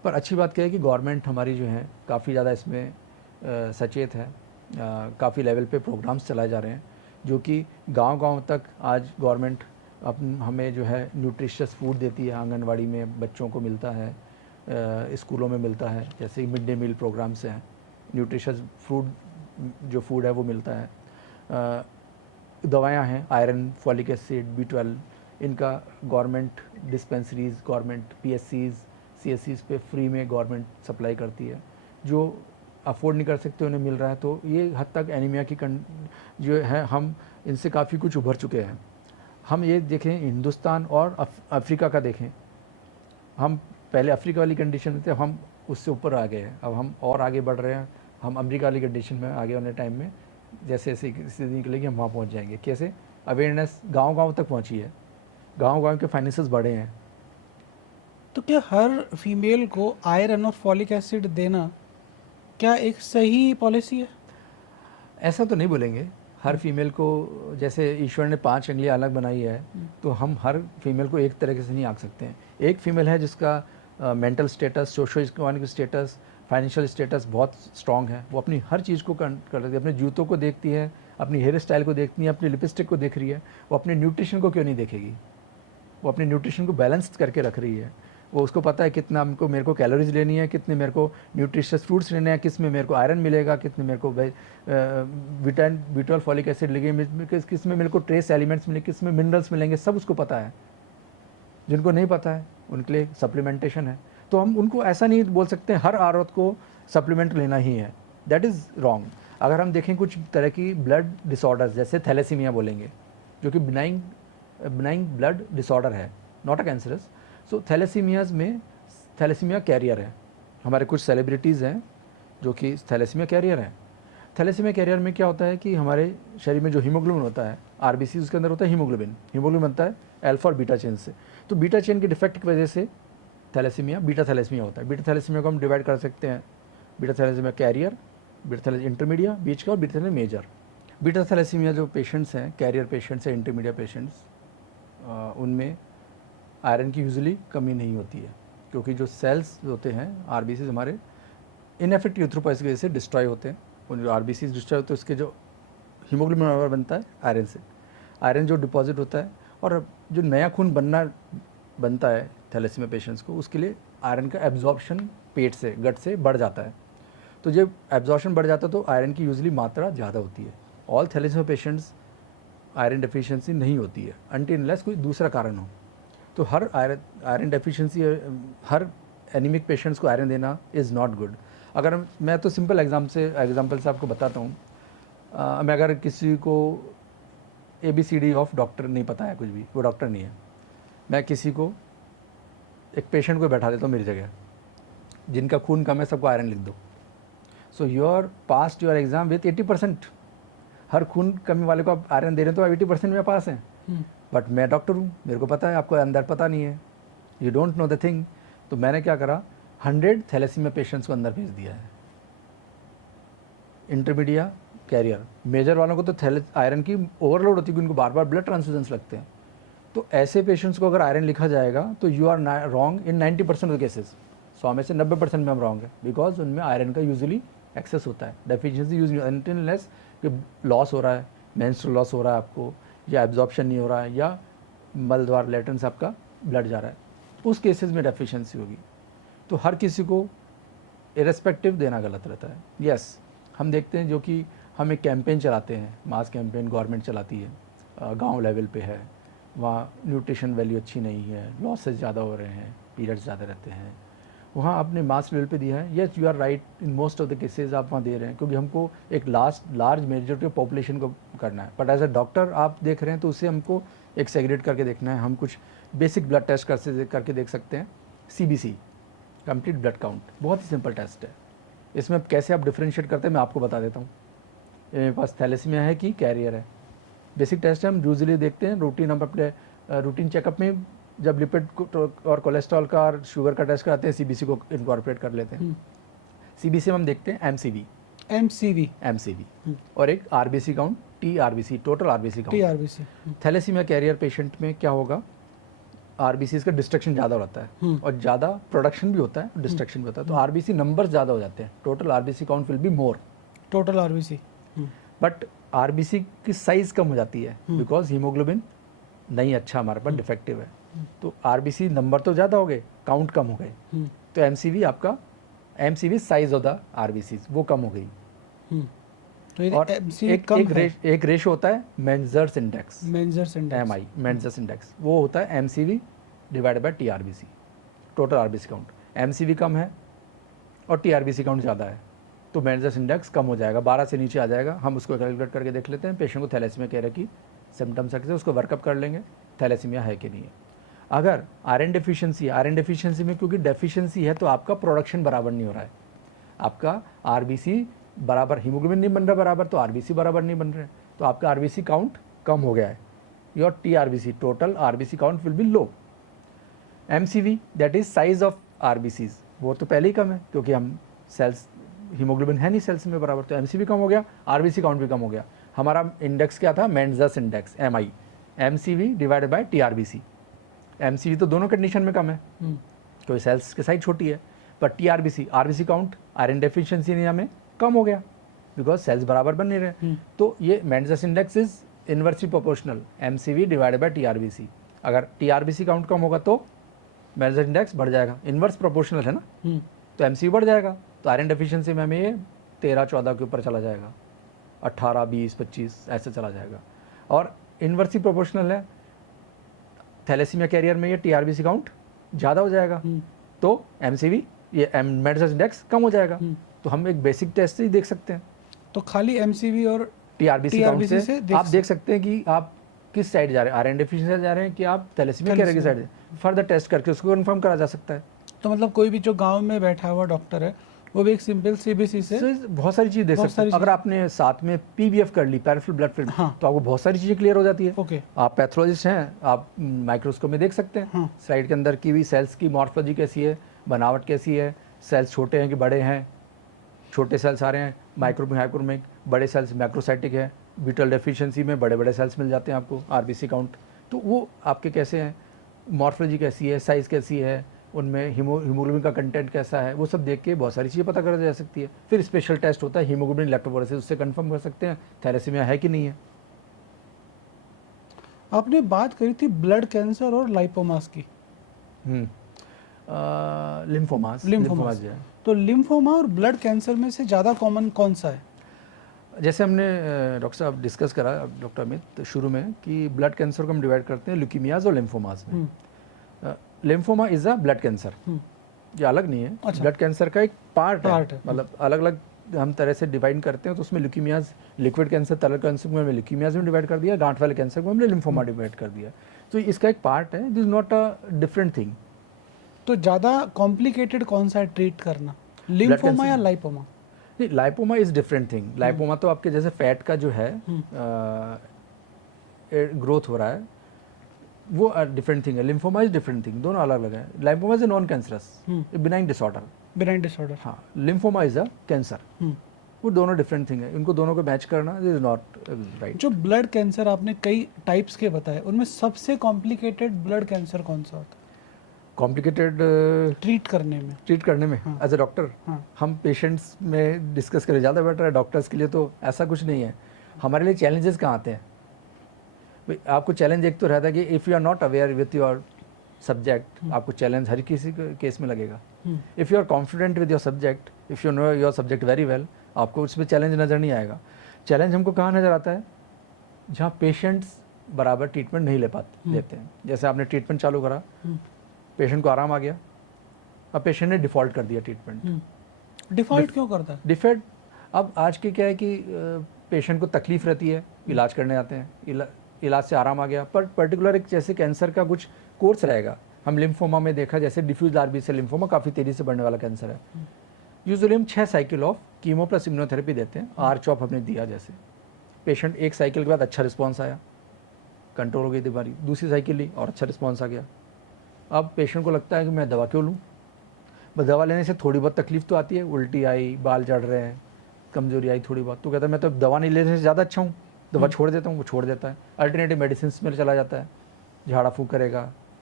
पर अच्छी बात क्या है कि गवर्नमेंट हमारी जो है काफ़ी ज़्यादा इसमें सचेत है, काफ़ी लेवल पे प्रोग्राम्स चलाए जा रहे हैं जो कि गांव-गांव तक आज गवर्नमेंट हमें जो है न्यूट्रिशियस फूड देती है, आंगनवाड़ी में बच्चों को मिलता है, स्कूलों में मिलता है, जैसे मिड डे मील प्रोग्राम्स हैं, न्यूट्रिशियस फूड जो फूड है वो मिलता है, दवायां हैं, आयरन, फॉलिक एसिड, B12, इनका government dispensaries, government PSCs, CSCs पे फ्री में गवर्नमेंट सप्लाई करती है। जो अफोर्ड नहीं कर सकते उन्हें मिल रहा है। तो ये हद तक एनीमिया की जो है हम इनसे काफ़ी कुछ उभर चुके हैं। हम ये देखें हिंदुस्तान और अफ्रीका का देखें, हम पहले अफ्रीका वाली कंडीशन में थे, हम उससे ऊपर आ गए हैं, अब हम और आगे बढ़ रहे हैं, हम अमेरिका वाली कंडीशन में आगे वाले टाइम में जैसे जैसे स्थिति निकलेगी हम वहाँ पहुँच जाएंगे। कैसे? अवेयरनेस गांव-गांव तक पहुँची है, गांव-गांव के फाइनेंसेस बढ़े हैं। तो क्या हर फीमेल को आयरन और फॉलिक एसिड देना क्या एक सही पॉलिसी है? ऐसा तो नहीं बोलेंगे हर फीमेल को, जैसे ईश्वर ने 5 अंगलियां अलग बनाई है तो हम हर फीमेल को एक तरीके से नहीं आंक सकते हैं। एक फीमेल है जिसका mental status, socio economic status, financial status बहुत स्ट्रांग है, वो अपनी हर चीज़ को कर रही है, अपने जूतों को देखती है, अपनी हेयर स्टाइल को देखती है, अपनी लिपस्टिक को देख रही है, वो अपने न्यूट्रिशन को क्यों नहीं देखेगी? वो अपने न्यूट्रिशन को बैलेंस करके रख रही है। वो उसको पता है कितना हमको मेरे को कैलोरीज लेनी है, कितने मेरे को न्यूट्रिशियस फ्रूट्स लेने हैं, किस में मेरे को आयरन मिलेगा, कितने मेरे को विटामिन B12 फॉलिक एसिड लगेंगे, किस में मेरे को ट्रेस एलिमेंट्स मिलेंगे, किस में मिनरल्स मिलेंगे, सब उसको पता है। जिनको नहीं पता है उनके लिए सप्लीमेंटेशन है। तो हम उनको ऐसा नहीं बोल सकते हर औरत को सप्लीमेंट लेना ही है, दैट इज़ रॉन्ग। अगर हम देखें कुछ तरह की ब्लड डिसऑर्डर्स जैसे थैलेसीमिया बोलेंगे, जो कि बिनाइन ब्लड डिसऑर्डर है, नॉट अ कैंसरस। सो थैलेसीमियाज में थैलेसीमिया कैरियर है, हमारे कुछ सेलिब्रिटीज़ हैं जो कि थैलेसीमिया कैरियर हैं। थैलेसीमिया कैरियर में क्या होता है कि हमारे शरीर में जो हीमोग्लोबिन होता है, RBC उसके अंदर होता है हीमोग्लोबिन बनता है अल्फा और बीटा चेन से। तो बीटा चेन के डिफेक्ट की वजह से थैलेसीमिया, बीटा थैलेसीमिया होता है। बीटा थैलेसीमिया को हम डिवाइड कर सकते हैं, beta thalassaemia career, beta thalassaemia intermedia बीच का, और beta thalassaemia major. Beta thalassaemia जो पेशेंट्स हैं, कैरियर पेशेंट्स हैं, इंटरमीडिया पेशेंट्स, उनमें आयरन की यूजुअली कमी नहीं होती है, क्योंकि जो सेल्स होते हैं RBCs हमारे इनएफेक्टिव यूथ्रोपाइस की वजह से डिस्ट्रॉय होते हैं। उन जो RBCs डिस्ट्रॉय होते हैं उसके जो हीमोग्लोबिन बनता है आयरन से, आयरन जो डिपॉजिट होता है, और जो नया खून बनता है थैलेसीमिया पेशेंट्स को, उसके लिए आयरन का एब्जॉर्प्शन पेट से, गट से बढ़ जाता है। तो जब एब्जॉर्प्शन बढ़ जाता है तो आयरन की यूजुअली मात्रा ज़्यादा होती है। All thalassaemia patients iron deficiency नहीं होती है अनटिल अनलेस कोई दूसरा कारण हो। तो हर आयरन डेफिशिएंसी, हर एनीमिक पेशेंट्स को आयरन देना इज़ नॉट गुड। अगर मैं तो सिंपल एग्जांपल से आपको बताता हूँ, मैं अगर किसी को ABCD ऑफ डॉक्टर नहीं पता है कुछ भी, वो डॉक्टर नहीं है, मैं किसी को एक पेशेंट को बैठा देता हूँ मेरी जगह, जिनका खून कम है सबको आयरन लिख दो। So your past your exam with 80%। हर खून कमी वाले को आप आयरन दे रहे हैं तो आप 80% में पास हैं। बट मैं डॉक्टर हूँ, मेरे को पता है, आपको अंदर पता नहीं है, you don't know the thing. तो मैंने क्या करा, 100 थैलेसीमिया पेशेंट्स को अंदर भेज दिया है, इंटरमीडिया कैरियर। मेजर वालों को तो आयरन की ओवरलोड होती है, उनको बार बार ब्लड ट्रांसफ्यूजन्स लगते हैं। तो ऐसे पेशेंट्स को अगर आयरन लिखा जाएगा तो you are wrong in 90% of cases. 100 में से 90% में हम रॉन्ग है, बिकॉज उनमें आयरन का यूजुअली एक्सेस होता है। डेफिशिएंसी यूजलेस लॉस हो रहा है, मेंस्ट्रुअल लॉस हो रहा है आपको, या एब्जॉर्प्शन नहीं हो रहा है, या मल द्वार लेटन से आपका ब्लड जा रहा है, उस केसेस में डेफिशिएंसी होगी। तो हर किसी को इरेस्पेक्टिव देना गलत रहता है। यस, हम देखते हैं जो कि हम एक कैंपेन चलाते हैं, मास कैंपेन गवर्नमेंट चलाती है, गांव लेवल पे है, वहाँ न्यूट्रिशन वैल्यू अच्छी नहीं है, लॉसेस ज़्यादा हो रहे हैं, पीरियड्स ज़्यादा रहते हैं, वहाँ आपने मास लेवल पे दिया है। Yes, you are right, in most of the cases आप वहाँ दे रहे हैं, क्योंकि हमको एक लार्ज मेजॉरिटी ऑफ पॉपुलेशन को करना है। बट एज अ डॉक्टर आप देख रहे हैं तो उससे हमको एक सेग्रेट करके देखना है। हम कुछ बेसिक ब्लड टेस्ट करके देख सकते हैं। CBC, कंप्लीट ब्लड काउंट, बहुत ही सिंपल टेस्ट है। इसमें कैसे आप डिफ्रेंशिएट करते हैं मैं आपको बता देता हूँ। मेरे पास थैलेसीमिया है कि कैरियर है, बेसिक टेस्ट हम यूजुअली देखते हैं रूटीन। हम अपने रूटीन चेकअप में जब लिपिड और कोलेस्ट्रॉल का और शुगर का टेस्ट कराते हैं, CBC को इनकॉर्पोरेट कर लेते हैं। CBC में हम देखते हैं MCV और एक RBC count, TRBC, total RBC count. TRBC। Thalassaemia career patient में क्या होगा, आरबीसी का डिस्ट्रक्शन ज़्यादा रहता है और ज़्यादा प्रोडक्शन भी होता है, डिस्ट्रक्शन भी होता है, तो आरबीसी नंबर ज़्यादा हो जाते हैं, total RBC count will be more, total RBC. But RBC की साइज़ कम हो जाती है बिकॉज हीमोग्लोबिन नहीं अच्छा हमारे पास डिफेक्टिव है, तो आरबीसी नंबर तो ज़्यादा हो गए, काउंट कम हो गए, तो एमसीवी आपका MCV size of the RBC वो कम हो गई। तो ये और MCV कम है। एक रेशो होता है मेंजर्स इंडेक्स, मेंजर्स इंडेक्स। एमआई मेंजर्स इंडेक्स, वो होता है MCV divided by टीआरबीसी, total RBC count. MCV कम है और टीआरबीसी काउंट ज़्यादा है, तो मेंजर्स इंडेक्स कम हो जाएगा, 12 से नीचे आ जाएगा। हम उसको कैलकुलेट करके देख लेते हैं, पेशेंट को थैलेसीमिया कह रहे कि सिम्टम्स है, उसको वर्कअप कर लेंगे थैलेसीमिया है कि नहीं है। अगर आयरन डेफिशिएंसी, आयरन डेफिशिएंसी में क्योंकि डेफिशिएंसी है तो आपका प्रोडक्शन बराबर नहीं हो रहा है, आपका आरबीसी बराबर, हीमोग्लोबिन नहीं बन रहा बराबर, तो आरबीसी बराबर नहीं बन रहे, तो आपका आरबीसी काउंट कम हो गया है, your टीआरबीसी total RBC count will be low. MCV that is size of RBCs, वो तो पहले ही कम है क्योंकि हम सेल्स, हीमोग्लोबिन है नहीं सेल्स में बराबर, तो एमसीवी कम हो गया, आरबीसी काउंट भी कम हो गया। हमारा इंडेक्स क्या था, मेंजर्स index MI, MCV divided by टीआरबीसी। MCV तो दोनों कंडीशन में कम है क्योंकि सेल्स की साइज छोटी है, पर टीआरबीसी, RBC count iron deficiency anaemia में कम हो गया बिकॉज सेल्स बराबर बन नहीं रहे, तो ये मेंजर्स index is inversely proportional MCV divided by टीआरबीसी। अगर टीआरबीसी काउंट कम होगा तो मेंजर इंडेक्स बढ़ जाएगा, इनवर्स प्रोपोर्शनल है ना, तो एमसीवी बढ़ जाएगा, तो आयरन डेफिशिएंसी में हमें ये 13-14 के ऊपर चला जाएगा, 18, 20, 25 ऐसे चला जाएगा। और इनवर्सली प्रोपोर्शनल है थैलेसीमिया कैरियर में, ये टीआरबीसी काउंट ज़्यादा हो जाएगा, तो एमसीवी ये मेंजर इंडेक्स कम हो जाएगा। तो हम एक बेसिक टेस्ट ही देख सकते हैं, तो खाली एमसीवी और टीआरबीसी काउंट TRBC से देख आप देख सकते हैं कि आप किस साइड जा रहे हैं, आयरन डेफिशिएंसी जा रहे हैं कि आप थैलेसीमिया कैरियर की साइड, फर्दर टेस्ट करके उसको कंफर्म करा जा सकता है। तो मतलब कोई भी जो गांव में बैठा हुआ डॉक्टर है वो भी एक सिंपल सीबीसी से बहुत सारी चीज़ देख सकते हैं। अगर आपने साथ में पीबीएफ कर ली, पेरिफेरल ब्लड फिल्म, तो आपको बहुत सारी चीज़ें क्लियर हो जाती है। ओके, आप पैथोलॉजिस्ट हैं, आप माइक्रोस्कोप में देख सकते हैं स्लाइड के अंदर की भी सेल्स की मॉर्फोलॉजी कैसी है, बनावट कैसी है, सेल्स छोटे हैं कि बड़े हैं, छोटे सेल्स आ रहे हैं माइक्रो में, बड़े सेल्स मैक्रोसाइटिक है, बीटल डेफिशिएंसी में बड़े बड़े सेल्स मिल जाते हैं आपको, आरबीसी काउंट, तो वो आपके कैसे हैं, मॉर्फोलॉजी कैसी है, साइज़ कैसी है, उनमें हीमोग्लोबिन का कंटेंट कैसा है, वो सब देख के बहुत सारी चीज़ें पता करा जा सकती है। फिर स्पेशल टेस्ट होता है हीमोग्लोबिन इलेक्ट्रोफोरेसिस, उससे कंफर्म कर सकते हैं थैलेसीमिया है कि नहीं है। आपने बात करी थी ब्लड कैंसर और लाइपोमास की। लिम्फोमास जो है, तो लिम्फोमा और ब्लड कैंसर में से ज़्यादा कॉमन कौन सा है? जैसे हमने डॉक्टर साहब डिस्कस करा, डॉक्टर अमित, शुरू में कि ब्लड कैंसर को हम डिवाइड करते हैं ल्यूकीमियाज और लिम्फोमास में। Lymphoma is a blood cancer, ये अलग नहीं है, अच्छा। ब्लड कैंसर का एक पार्ट है, मतलब अलग अलग हम तरह से डिवाइड करते हैं। तो उसमें ल्यूकीमियाज, लिक्विड कैंसर, तरल कैंसर को हमने ल्यूकीमियाज में डिवाइड कर दिया, गांठ वाले कैंसर को हमने लिम्फोमा डिवाइड कर दिया, तो इसका एक पार्ट है, this is not a different thing. तो ज़्यादा कॉम्प्लिकेटेड कौन सा है ट्रीट करना, लिम्फोमा या लाइपोमा? नहीं, lipoma is different thing. Lipoma तो आपके जैसे फैट का जो है ग्रोथ हो रहा है, वो डिफरेंट थिंग है। लिम्फोमा इज डिफरेंट थिंग, दोनों अलग अलग है। Lipoma is a non cancerous, benign disorder. Benign disorder, हाँ, लिम्फोमा इज अ कैंसर, वो दोनों डिफरेंट थिंग है, इनको दोनों को मैच करना इज नॉट राइट। जो ब्लड कैंसर आपने कई टाइप्स के बताए, उनमें सबसे कॉम्प्लिकेटेड ब्लड कैंसर कौन सा होता है कॉम्प्लिकेटेड ट्रीट करने में? एज ए डॉक्टर हम पेशेंट्स में डिस्कस करें ज़्यादा बेटर है, डॉक्टर्स के लिए तो ऐसा कुछ नहीं है। हमारे लिए चैलेंजेस कहाँ आते हैं भाई? आपको चैलेंज एक तो रहता है कि if you are not aware with your subject, आपको चैलेंज हर किसी केस में लगेगा। If you are confident with your subject, if you know your subject very well, आपको उसमें चैलेंज नज़र नहीं आएगा। चैलेंज हमको कहाँ नज़र आता है? जहाँ पेशेंट्स बराबर ट्रीटमेंट नहीं लेते हैं। जैसे आपने ट्रीटमेंट चालू करा, पेशेंट को आराम आ गया, अब पेशेंट ने डिफ़ॉल्ट कर दिया ट्रीटमेंट। डिफ़ॉल्ट क्यों करता है? डिफ़ॉल्ट, अब आज के क्या है कि पेशेंट को तकलीफ़ रहती है, इलाज करने आते हैं, इलाज से आराम आ गया, पर पर्टिकुलर एक जैसे कैंसर का कुछ कोर्स रहेगा। हम लिम्फोमा में देखा, जैसे diffuse large B cell lymphoma काफ़ी तेज़ी से बढ़ने वाला कैंसर है। यूजुअली हम 6 cycle of chemo plus immunotherapy देते हैं। R-CHOP हमने दिया, जैसे पेशेंट एक साइकिल के बाद अच्छा रिस्पॉन्स आया, कंट्रोल हो गई बीमारी, दूसरी साइकिल ली और अच्छा रिस्पॉन्स आ गया। अब पेशेंट को लगता है कि मैं दवा क्यों लूँ, बस दवा लेने से थोड़ी बहुत तकलीफ तो आती है, उल्टी आई, बाल झड़ रहे हैं, कमजोरी आई थोड़ी बहुत, तो कहता है मैं तो दवा नहीं लेने से ज़्यादा अच्छा हूँ, दवा छोड़ देता हूँ। वो छोड़ देता है, अल्टरनेटिव मेडिसिन में चला जाता है, झाड़ा फूँक करेगा,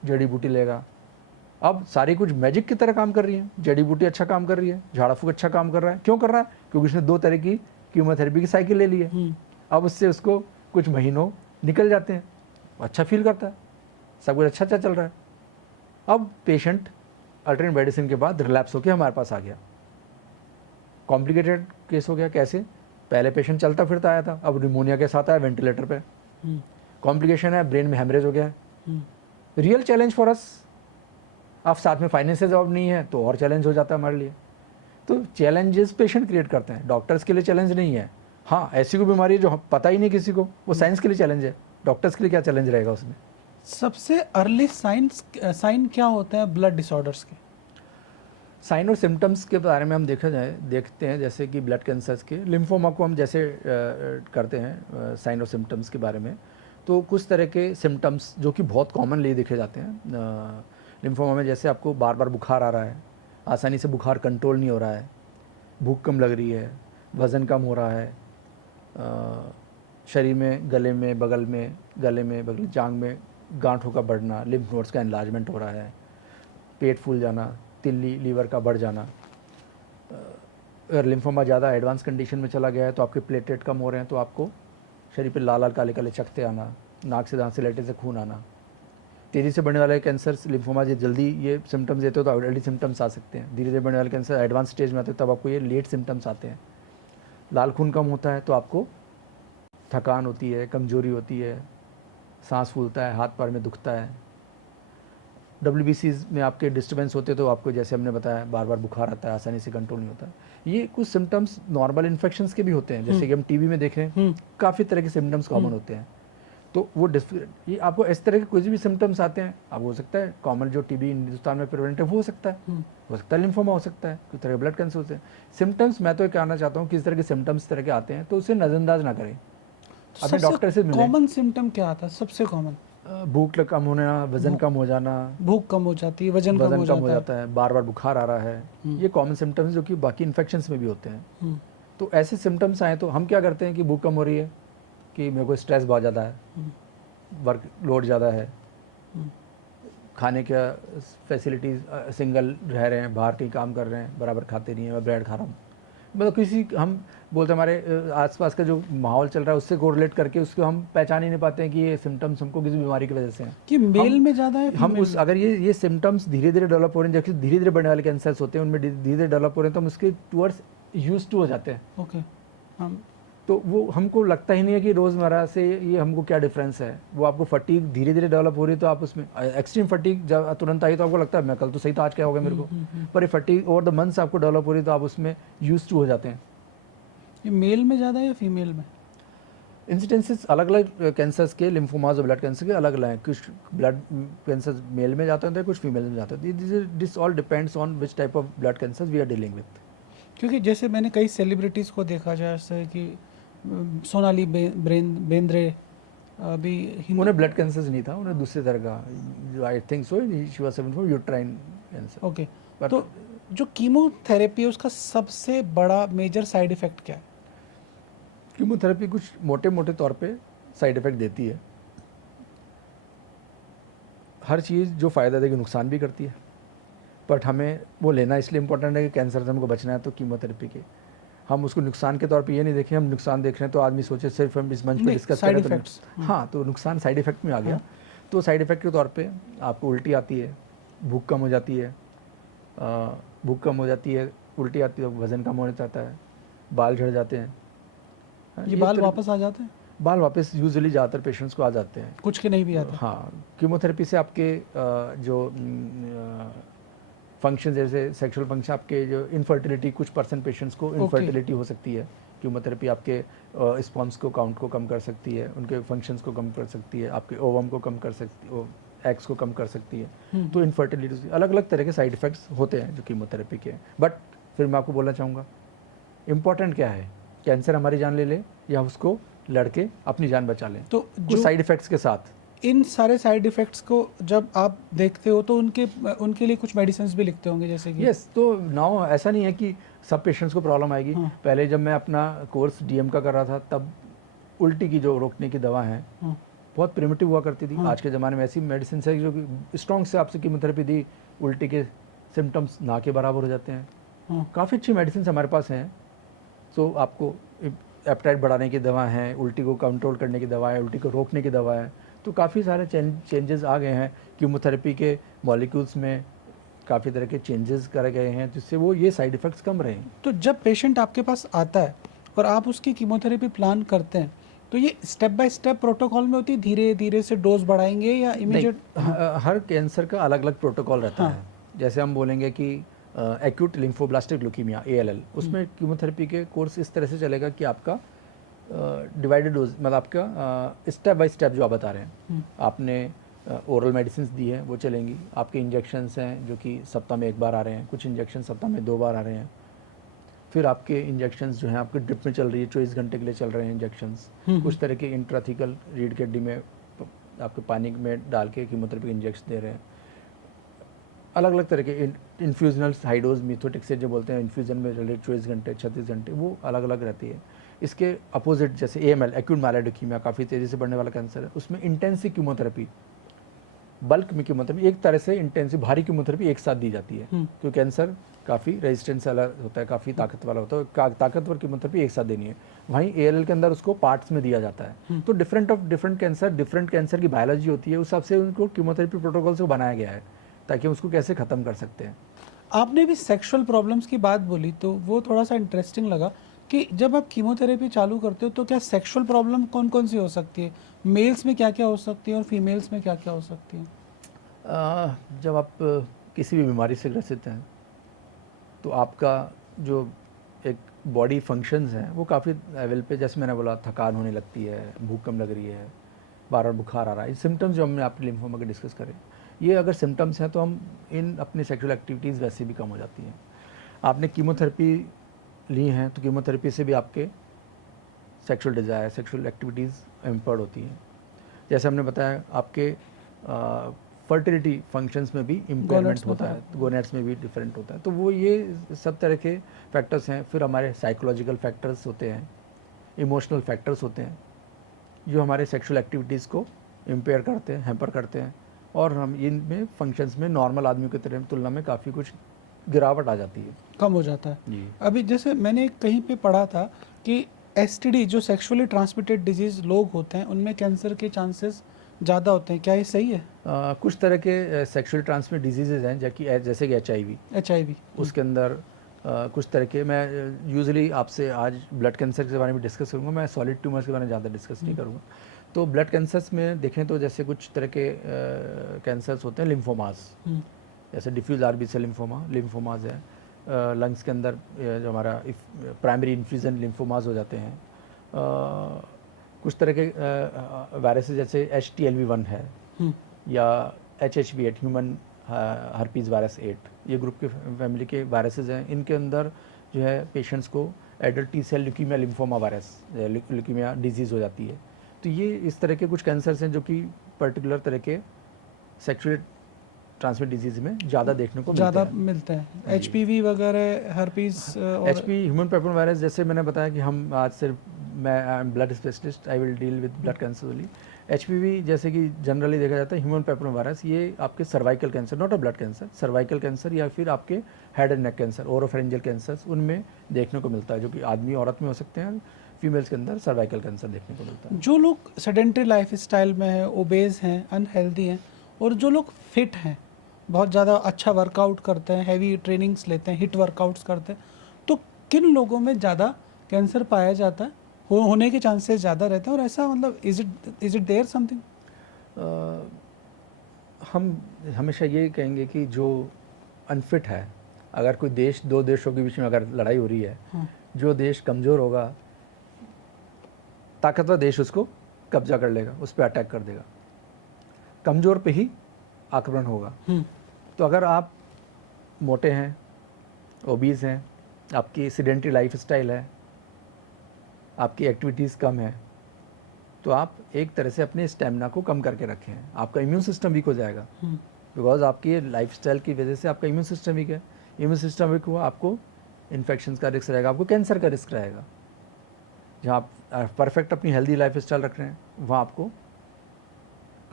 जड़ी बूटी लेगा। अब सारी कुछ मैजिक की तरह काम कर रही है, जड़ी बूटी अच्छा काम कर रही है, झाड़ा फूक अच्छा काम कर रहा है। क्यों कर रहा है? क्योंकि उसने 2 तरह की कीमोथेरेपी की साइकिल ले ली है। अब उससे उसको कुछ महीनों निकल जाते हैं, अच्छा फील करता है, सब कुछ अच्छा अच्छा चल रहा है। अब पेशेंट अल्टरनेट मेडिसिन के बाद रिलैप्स होकर हमारे पास आ गया, कॉम्प्लिकेटेड केस हो गया। कैसे? पहले पेशेंट चलता फिरता आया था, अब निमोनिया के साथ आया वेंटिलेटर पे, कॉम्प्लिकेशन है, ब्रेन में हेमरेज हो गया है। Real challenge for us. आप साथ में फाइनेंशियल जॉब नहीं है तो और चैलेंज हो जाता है हमारे लिए। तो चैलेंजेस पेशेंट क्रिएट करते हैं, डॉक्टर्स के लिए चैलेंज नहीं है। हाँ, ऐसी कोई बीमारी है जो पता ही नहीं किसी को, वो साइंस के लिए चैलेंज है, डॉक्टर्स के लिए क्या चैलेंज रहेगा उसमें? सबसे अर्ली साइन क्या होता है ब्लड डिसऑर्डर्स के? साइन और सिम्टम्स के बारे में हम देखते हैं, जैसे कि ब्लड कैंसर्स के, लिम्फोमा को हम जैसे करते हैं साइन और सिम्टम्स के बारे में। तो कुछ तरह के सिम्टम्स जो कि बहुत कॉमनली देखे जाते हैं लिम्फोमा में, जैसे आपको बार बार बुखार आ रहा है, आसानी से बुखार कंट्रोल नहीं हो रहा है, भूख कम लग रही है, वज़न कम हो रहा है, शरीर में गले में बगल जांघ में गांठों का बढ़ना, लिम्फ नोड्स का एनलार्जमेंट हो रहा है, पेट फूल जाना, तिल्ली लीवर का बढ़ जाना। अगर लिम्फोमा ज़्यादा एडवांस कंडीशन में चला गया है तो आपके प्लेटलेट कम हो रहे हैं, तो आपको शरीर पे लाल लाल काले काले चकते आना, नाक से दांत से लेटे से खून आना। तेज़ी से बढ़ने वाले कैंसर लिम्फोमा जो जल्दी ये सिम्टम्स देते हो तो अर्ली सिम्टम्स आ सकते हैं। धीरे धीरे बढ़ने वाले कैंसर एडवांस स्टेज में आते हैं तब आपको ये लेट सिम्टम्स आते हैं। लाल खून कम होता है तो आपको थकान होती है, कमजोरी होती है, सांस फूलता है, हाथ पैर में दुखता है। WBCs में आपके डिस्टर्बेंस होते तो आपको, जैसे हमने बताया, बार बार बुखार आता है, आसानी से कंट्रोल नहीं होता। ये कुछ सिम्टम्स नॉर्मल इन्फेक्शंस के भी होते हैं, जैसे कि हम टीबी में देखें, काफ़ी तरह के सिम्टम्स कॉमन होते हैं। तो वो ये आपको इस तरह के कुछ भी सिम्टम्स आते हैं, अब हो सकता है कॉमन जो टीबी हिंदुस्तान में प्रेवलेंट है वो हो सकता है लिम्फोमा हो सकता है, कुछ तरह के ब्लड कैंसर होते हैं। सिम्टम्स मैं तो कहना चाहता हूँ कि इस तरह के सिम्टम्स तरह के आते हैं तो उसे नज़रअंदाज ना करें, अपने डॉक्टर से मिलें। कॉमन सिम्टम क्या आता है सबसे कॉमन? भूख कम होना, वजन कम हो जाना, भूख कम हो जाती है, वजन कम हो जाता है, बार बार बुखार आ रहा है, ये कॉमन सिम्टम्स जो कि बाकी इन्फेक्शंस में भी होते हैं। तो ऐसे सिम्टम्स आए तो हम क्या करते हैं कि भूख कम हो रही है, कि मेरे को स्ट्रेस बहुत ज़्यादा है, वर्क लोड ज़्यादा है, खाने का फैसिलिटीज़, सिंगल रह रहे हैं, बाहर कहीं काम कर रहे हैं, बराबर खाते नहीं हैं, मैं ब्रेड खा रहा हूँ, मतलब किसी, हम बोलते हैं हमारे आसपास का जो माहौल चल रहा है उससे कोरिलेट करके उसको हम पहचान ही नहीं पाते हैं कि ये सिम्टम्स हमको किसी बीमारी की वजह से हैं। कि मेल में ज़्यादा है, हम उस, अगर ये सिम्टम्स धीरे धीरे डेवलप हो रहे हैं, जैसे धीरे धीरे बढ़ने वाले कैंसर्स होते हैं उनमें धीरे धीरे डेवलप हो रहे हैं, तो हम उसके टूवर्ड्स यूज टू हो जाते हैं। ओके, हम तो वो हमको लगता ही नहीं है कि रोज़मर्रा से ये हमको क्या डिफरेंस है। वो आपको फटीग धीरे धीरे डेवलप हो रही है तो आप उसमें एक्सट्रीम फटीग जब तुरंत आई तो आपको लगता है मैं कल तो सही था, आज क्या हो गया मेरे को, पर ये फटीग ओवर द मंथ्स आपको डेवलप हो रही है तो आप उसमें यूज टू हो जाते हैं। ये मेल में ज़्यादा है या फीमेल में? इंसिडेंसेस अलग अलग कैंसर्स के, लिम्फोमास और ब्लड कैंसर के अलग अलग हैं। कुछ ब्लड कैंसर मेल में जाते हैं, कुछ फीमेल में जाते हैं। This all depends on which type of blood cancer we are dealing with. क्योंकि जैसे मैंने कई सेलिब्रिटीज़ को देखा, जैसे कि सोनाली बेंद्रे, अभी उन्हें ब्लड कैंसर नहीं था, उन्हें दूसरे तरह का, I think so she was suffering from uterine cancer. Okay, तो जो कीमोथेरेपी है उसका सबसे बड़ा मेजर साइड इफ़ेक्ट क्या है? कीमोथेरेपी कुछ मोटे मोटे तौर पे साइड इफ़ेक्ट देती है। हर चीज़ जो फ़ायदा देगी नुकसान भी करती है, बट हमें वो लेना इसलिए इम्पोर्टेंट है कि कैंसर से हमको बचना है तो कीमोथेरेपी के हम उसको नुकसान के तौर पे ये नहीं देखें। हम नुकसान देख रहे हैं तो आदमी सोचे सिर्फ हम इस मंच पे डिस्कस करें तो हाँ, तो नुकसान साइड इफ़ेक्ट में आ गया। तो साइड इफ़ेक्ट के तौर पे आपको उल्टी आती है, भूख कम हो जाती है, उल्टी आती है, वज़न कम होने जाता है, बाल झड़ जाते हैं। ये बाल वापस आ जाते हैं? बाल वापस यूजुअली ज़्यादातर पेशेंट्स को आ जाते हैं, कुछ के नहीं भी आते। हाँ, कीमोथेरेपी से आपके जो फंक्शन, जैसे सेक्सुअल फंक्शन, आपके जो इनफर्टिलिटी, कुछ % पेशेंट्स को इनफर्टिलिटी हो सकती है। कीमोथेरेपी आपके स्पर्म्स को काउंट को कम कर सकती है, उनके फंक्शंस को कम कर सकती है, आपके ओवम को कम कर सकती है, एग्स को कम कर सकती है। तो इनफर्टिलिटी, अलग अलग तरह के साइड इफ़ेक्ट्स होते हैं जो कीमोथेरेपी के। बट फिर मैं आपको बोलना चाहूँगा, इम्पॉर्टेंट क्या है, कैंसर हमारी जान ले या उसको लड़के अपनी जान बचा लें, तो कुछ साइड इफ़ेक्ट्स के साथ। इन सारे साइड इफ़ेक्ट्स को जब आप देखते हो तो उनके लिए कुछ मेडिसिन भी लिखते होंगे, जैसे कि यस। तो नाउ ऐसा नहीं है कि सब पेशेंट्स को प्रॉब्लम आएगी। पहले जब मैं अपना कोर्स DM का कर रहा था तब उल्टी की जो रोकने की दवा है बहुत प्रिमिटिव हुआ करती थी। आज के ज़माने में ऐसी मेडिसिन है जो कि स्ट्रॉन्ग से आपसे कीमोथेरेपी दी, उल्टी के सिम्टम्स ना के बराबर हो जाते हैं। काफ़ी अच्छी मेडिसिन हमारे पास हैं। सो आपको एपेटाइट बढ़ाने की दवा है, उल्टी को कंट्रोल करने की दवा है, उल्टी को रोकने की दवा है। तो काफ़ी सारे चेंजेस आ गए हैं कीमोथेरेपी के मॉलिक्यूल्स में, काफ़ी तरह के चेंजेस करे गए हैं जिससे वो ये साइड इफ़ेक्ट्स कम रहे हैं। तो जब पेशेंट आपके पास आता है और आप उसकी कीमोथेरेपी प्लान करते हैं, तो ये स्टेप बाय स्टेप प्रोटोकॉल में होती है, धीरे धीरे से डोज बढ़ाएंगे या इमीडिएट? हर कैंसर का अलग अलग प्रोटोकॉल रहता है। जैसे हम बोलेंगे कि एक्यूट लिम्फोब्लास्टिक ल्यूकीमिया ALL, उसमें कीमोथेरेपी के कोर्स इस तरह से चलेगा कि आपका डिवाइडेड डोज, मतलब आपका स्टेप बाय स्टेप जो आप बता रहे हैं। आपने ओरल मेडिसिन दी है वो चलेंगी, आपके इंजेक्शन्स हैं जो कि सप्ताह में 1 बार आ रहे हैं, कुछ इंजेक्शन सप्ताह में 2 बार आ रहे हैं। फिर आपके इंजेक्शन्स जो हैं आपके ड्रिप में चल रही है, 24 घंटे के लिए चल रहे हैं इंजेक्शन्स। कुछ तरह के इंट्राथिकल रीढ़ की हड्डी में आपके पानी में डाल के कीमोथेरेपी इंजेक्शन दे रहे हैं। अलग अलग तरह के इन्फ्यूजनल हाइडोज मिथोटिक से जो बोलते हैं, इन्फ्यूजन में चल रहे 24 घंटे 36 घंटे, वो अलग अलग रहती है। इसके अपोजिट जैसे AML, एक्यूट माइलोइड ल्यूकीमिया, काफ़ी तेज़ी से बढ़ने वाला कैंसर है, उसमें इंटेंसिव कीमोथेरेपी, बल्क में कीमोथेरेपी, एक तरह से इंटेंसिव भारी कीमोथेरेपी एक साथ दी जाती है क्योंकि कैंसर काफ़ी रेजिस्टेंस वाला होता है, काफ़ी ताकत वाला होता है, ताकतवर कीमोथेरेपी एक साथ देनी है। वहीं ALL के अंदर उसको पार्ट्स में दिया जाता है। तो डिफरेंट कैंसर की बायोलॉजी होती है, उस हिसाब से उनको कीमोथेरेपी प्रोटोकॉल से बनाया गया है ताकि उसको कैसे ख़त्म कर सकते हैं। आपने भी सेक्सुअल प्रॉब्लम्स की बात बोली, तो वो थोड़ा सा इंटरेस्टिंग लगा कि जब आप कीमोथेरेपी चालू करते हो तो क्या सेक्सुअल प्रॉब्लम कौन कौन सी हो सकती है, मेल्स में क्या क्या हो सकती है और फीमेल्स में क्या क्या हो सकती है? जब आप किसी भी बीमारी से ग्रसित हैं तो आपका जो एक बॉडी फंक्शंस हैं वो काफ़ी लेवल पे, जैसे मैंने बोला, थकान होने लगती है, भूख कम लग रही है, बार बार बुखार आ रहा है, ये सिम्टम्स जो हमने आपके लिम्फोमा के डिस्कस करे, ये अगर सिम्टम्स हैं तो हम इन अपनी सेक्सुअल एक्टिविटीज़ वैसे भी कम हो जाती हैं। आपने कीमोथेरेपी ली हैं तो कीमोथेरेपी से भी आपके sexual desire, sexual activities impaired होती हैं। जैसे हमने बताया आपके फर्टिलिटी फंक्शंस में भी इम्पेयरमेंट होता है, गोनेट्स में भी डिफरेंट होता है। तो वो ये सब तरह के फैक्टर्स हैं। फिर हमारे साइकोलॉजिकल फैक्टर्स होते हैं, इमोशनल फैक्टर्स होते हैं जो हमारे सेक्सुअल एक्टिविटीज़ को इम्पेयर करते हैं, हैम्पर करते हैं, और हम इनमें फंक्शंस में नॉर्मल आदमियों की तरह तुलना में काफ़ी कुछ गिरावट आ जाती है, कम हो जाता है जी। अभी जैसे मैंने कहीं पे पढ़ा था कि STD जो सेक्सुअली ट्रांसमिटेड डिजीज लोग होते हैं उनमें कैंसर के चांसेस ज़्यादा होते हैं, क्या ये सही है? कुछ तरह के सेक्सुअल ट्रांसमिट डिजीज़ेज़ हैं जैसे कि HIV, उसके अंदर कुछ तरह के, मैं यूजुअली आपसे आज ब्लड कैंसर के बारे में डिस्कस करूँगा, मैं सॉलिड ट्यूमर्स के बारे में ज़्यादा डिस्कस नहीं करूँगा। तो ब्लड कैंसर्स में देखें तो जैसे कुछ तरह के कैंसर्स होते हैं, लिम्फोमास, जैसे डिफ्यूज RBC लिम्फोमाज है, लंग्स के अंदर जो हमारा प्राइमरी इन्फ्यूजन लिम्फोमाज हो जाते हैं। कुछ तरह के वायरस जैसे HTLV1 है या HHV8, ह्यूमन हर्पीज़ वायरस 8, ये ग्रुप के फैमिली के वायरसेस हैं। इनके अंदर जो है पेशेंट्स को adult T cell leukaemia lymphoma virus leukaemia disease हो जाती है। तो ये इस तरह के कुछ कैंसर्स हैं जो कि पर्टिकुलर तरह के सेक्सुअल ट्रांसमिट डिजीज़ में ज़्यादा देखने को मिलते हैं। HPV वगैरह, हर्पीस और HP ह्यूमन पेपिलोमा वायरस, जैसे मैंने बताया कि हम आज सिर्फ, मैं I am blood specialist, I will deal with blood cancer only. HPV जैसे कि जनरली देखा जाता है ह्यूमन पेपिलोमा वायरस, ये आपके cervical cancer, not a blood cancer, cervical cancer या फिर आपके head and neck cancer, oropharyngeal cancers, उनमें देखने को मिलता है, जो कि आदमी औरत में हो सकते हैं। फीमेल्स के अंदर सर्वाइकल कैंसर देखने को मिलता है। जो लोग सेडेंटरी लाइफ स्टाइल में हैं, ओबेज हैं, अनहेल्दी हैं, और जो लोग फिट हैं, बहुत ज़्यादा अच्छा वर्कआउट करते हैं, हैवी ट्रेनिंग्स लेते हैं, हिट वर्कआउट्स करते हैं, तो किन लोगों में ज़्यादा कैंसर पाया जाता है, होने के चांसेस ज़्यादा रहते हैं? और ऐसा मतलब इज इट देयर समथिंग? हम हमेशा ये कहेंगे कि जो अनफिट है, अगर कोई देश, दो देशों के बीच में अगर लड़ाई हो रही है, जो देश कमज़ोर होगा, ताकतवर देश उसको कब्जा कर लेगा, उस पर अटैक कर देगा, कमज़ोर पे ही आक्रमण होगा। तो अगर आप मोटे हैं, ओबीज हैं, आपकी सीडेंटरी लाइफ स्टाइल है, आपकी एक्टिविटीज़ कम है, तो आप एक तरह से अपने स्टेमिना को कम करके रखें हैं, आपका इम्यून सिस्टम वीक हो जाएगा। बिकॉज आपकी लाइफस्टाइल की वजह से आपका इम्यून सिस्टम वीक है, इम्यून सिस्टम वीक हुआ, आपको इन्फेक्शन का रिस्क रहेगा, आपको कैंसर का रिस्क रहेगा। जहाँ आप परफेक्ट अपनी हेल्दी लाइफ स्टाइल रख रहे हैं, वहाँ आपको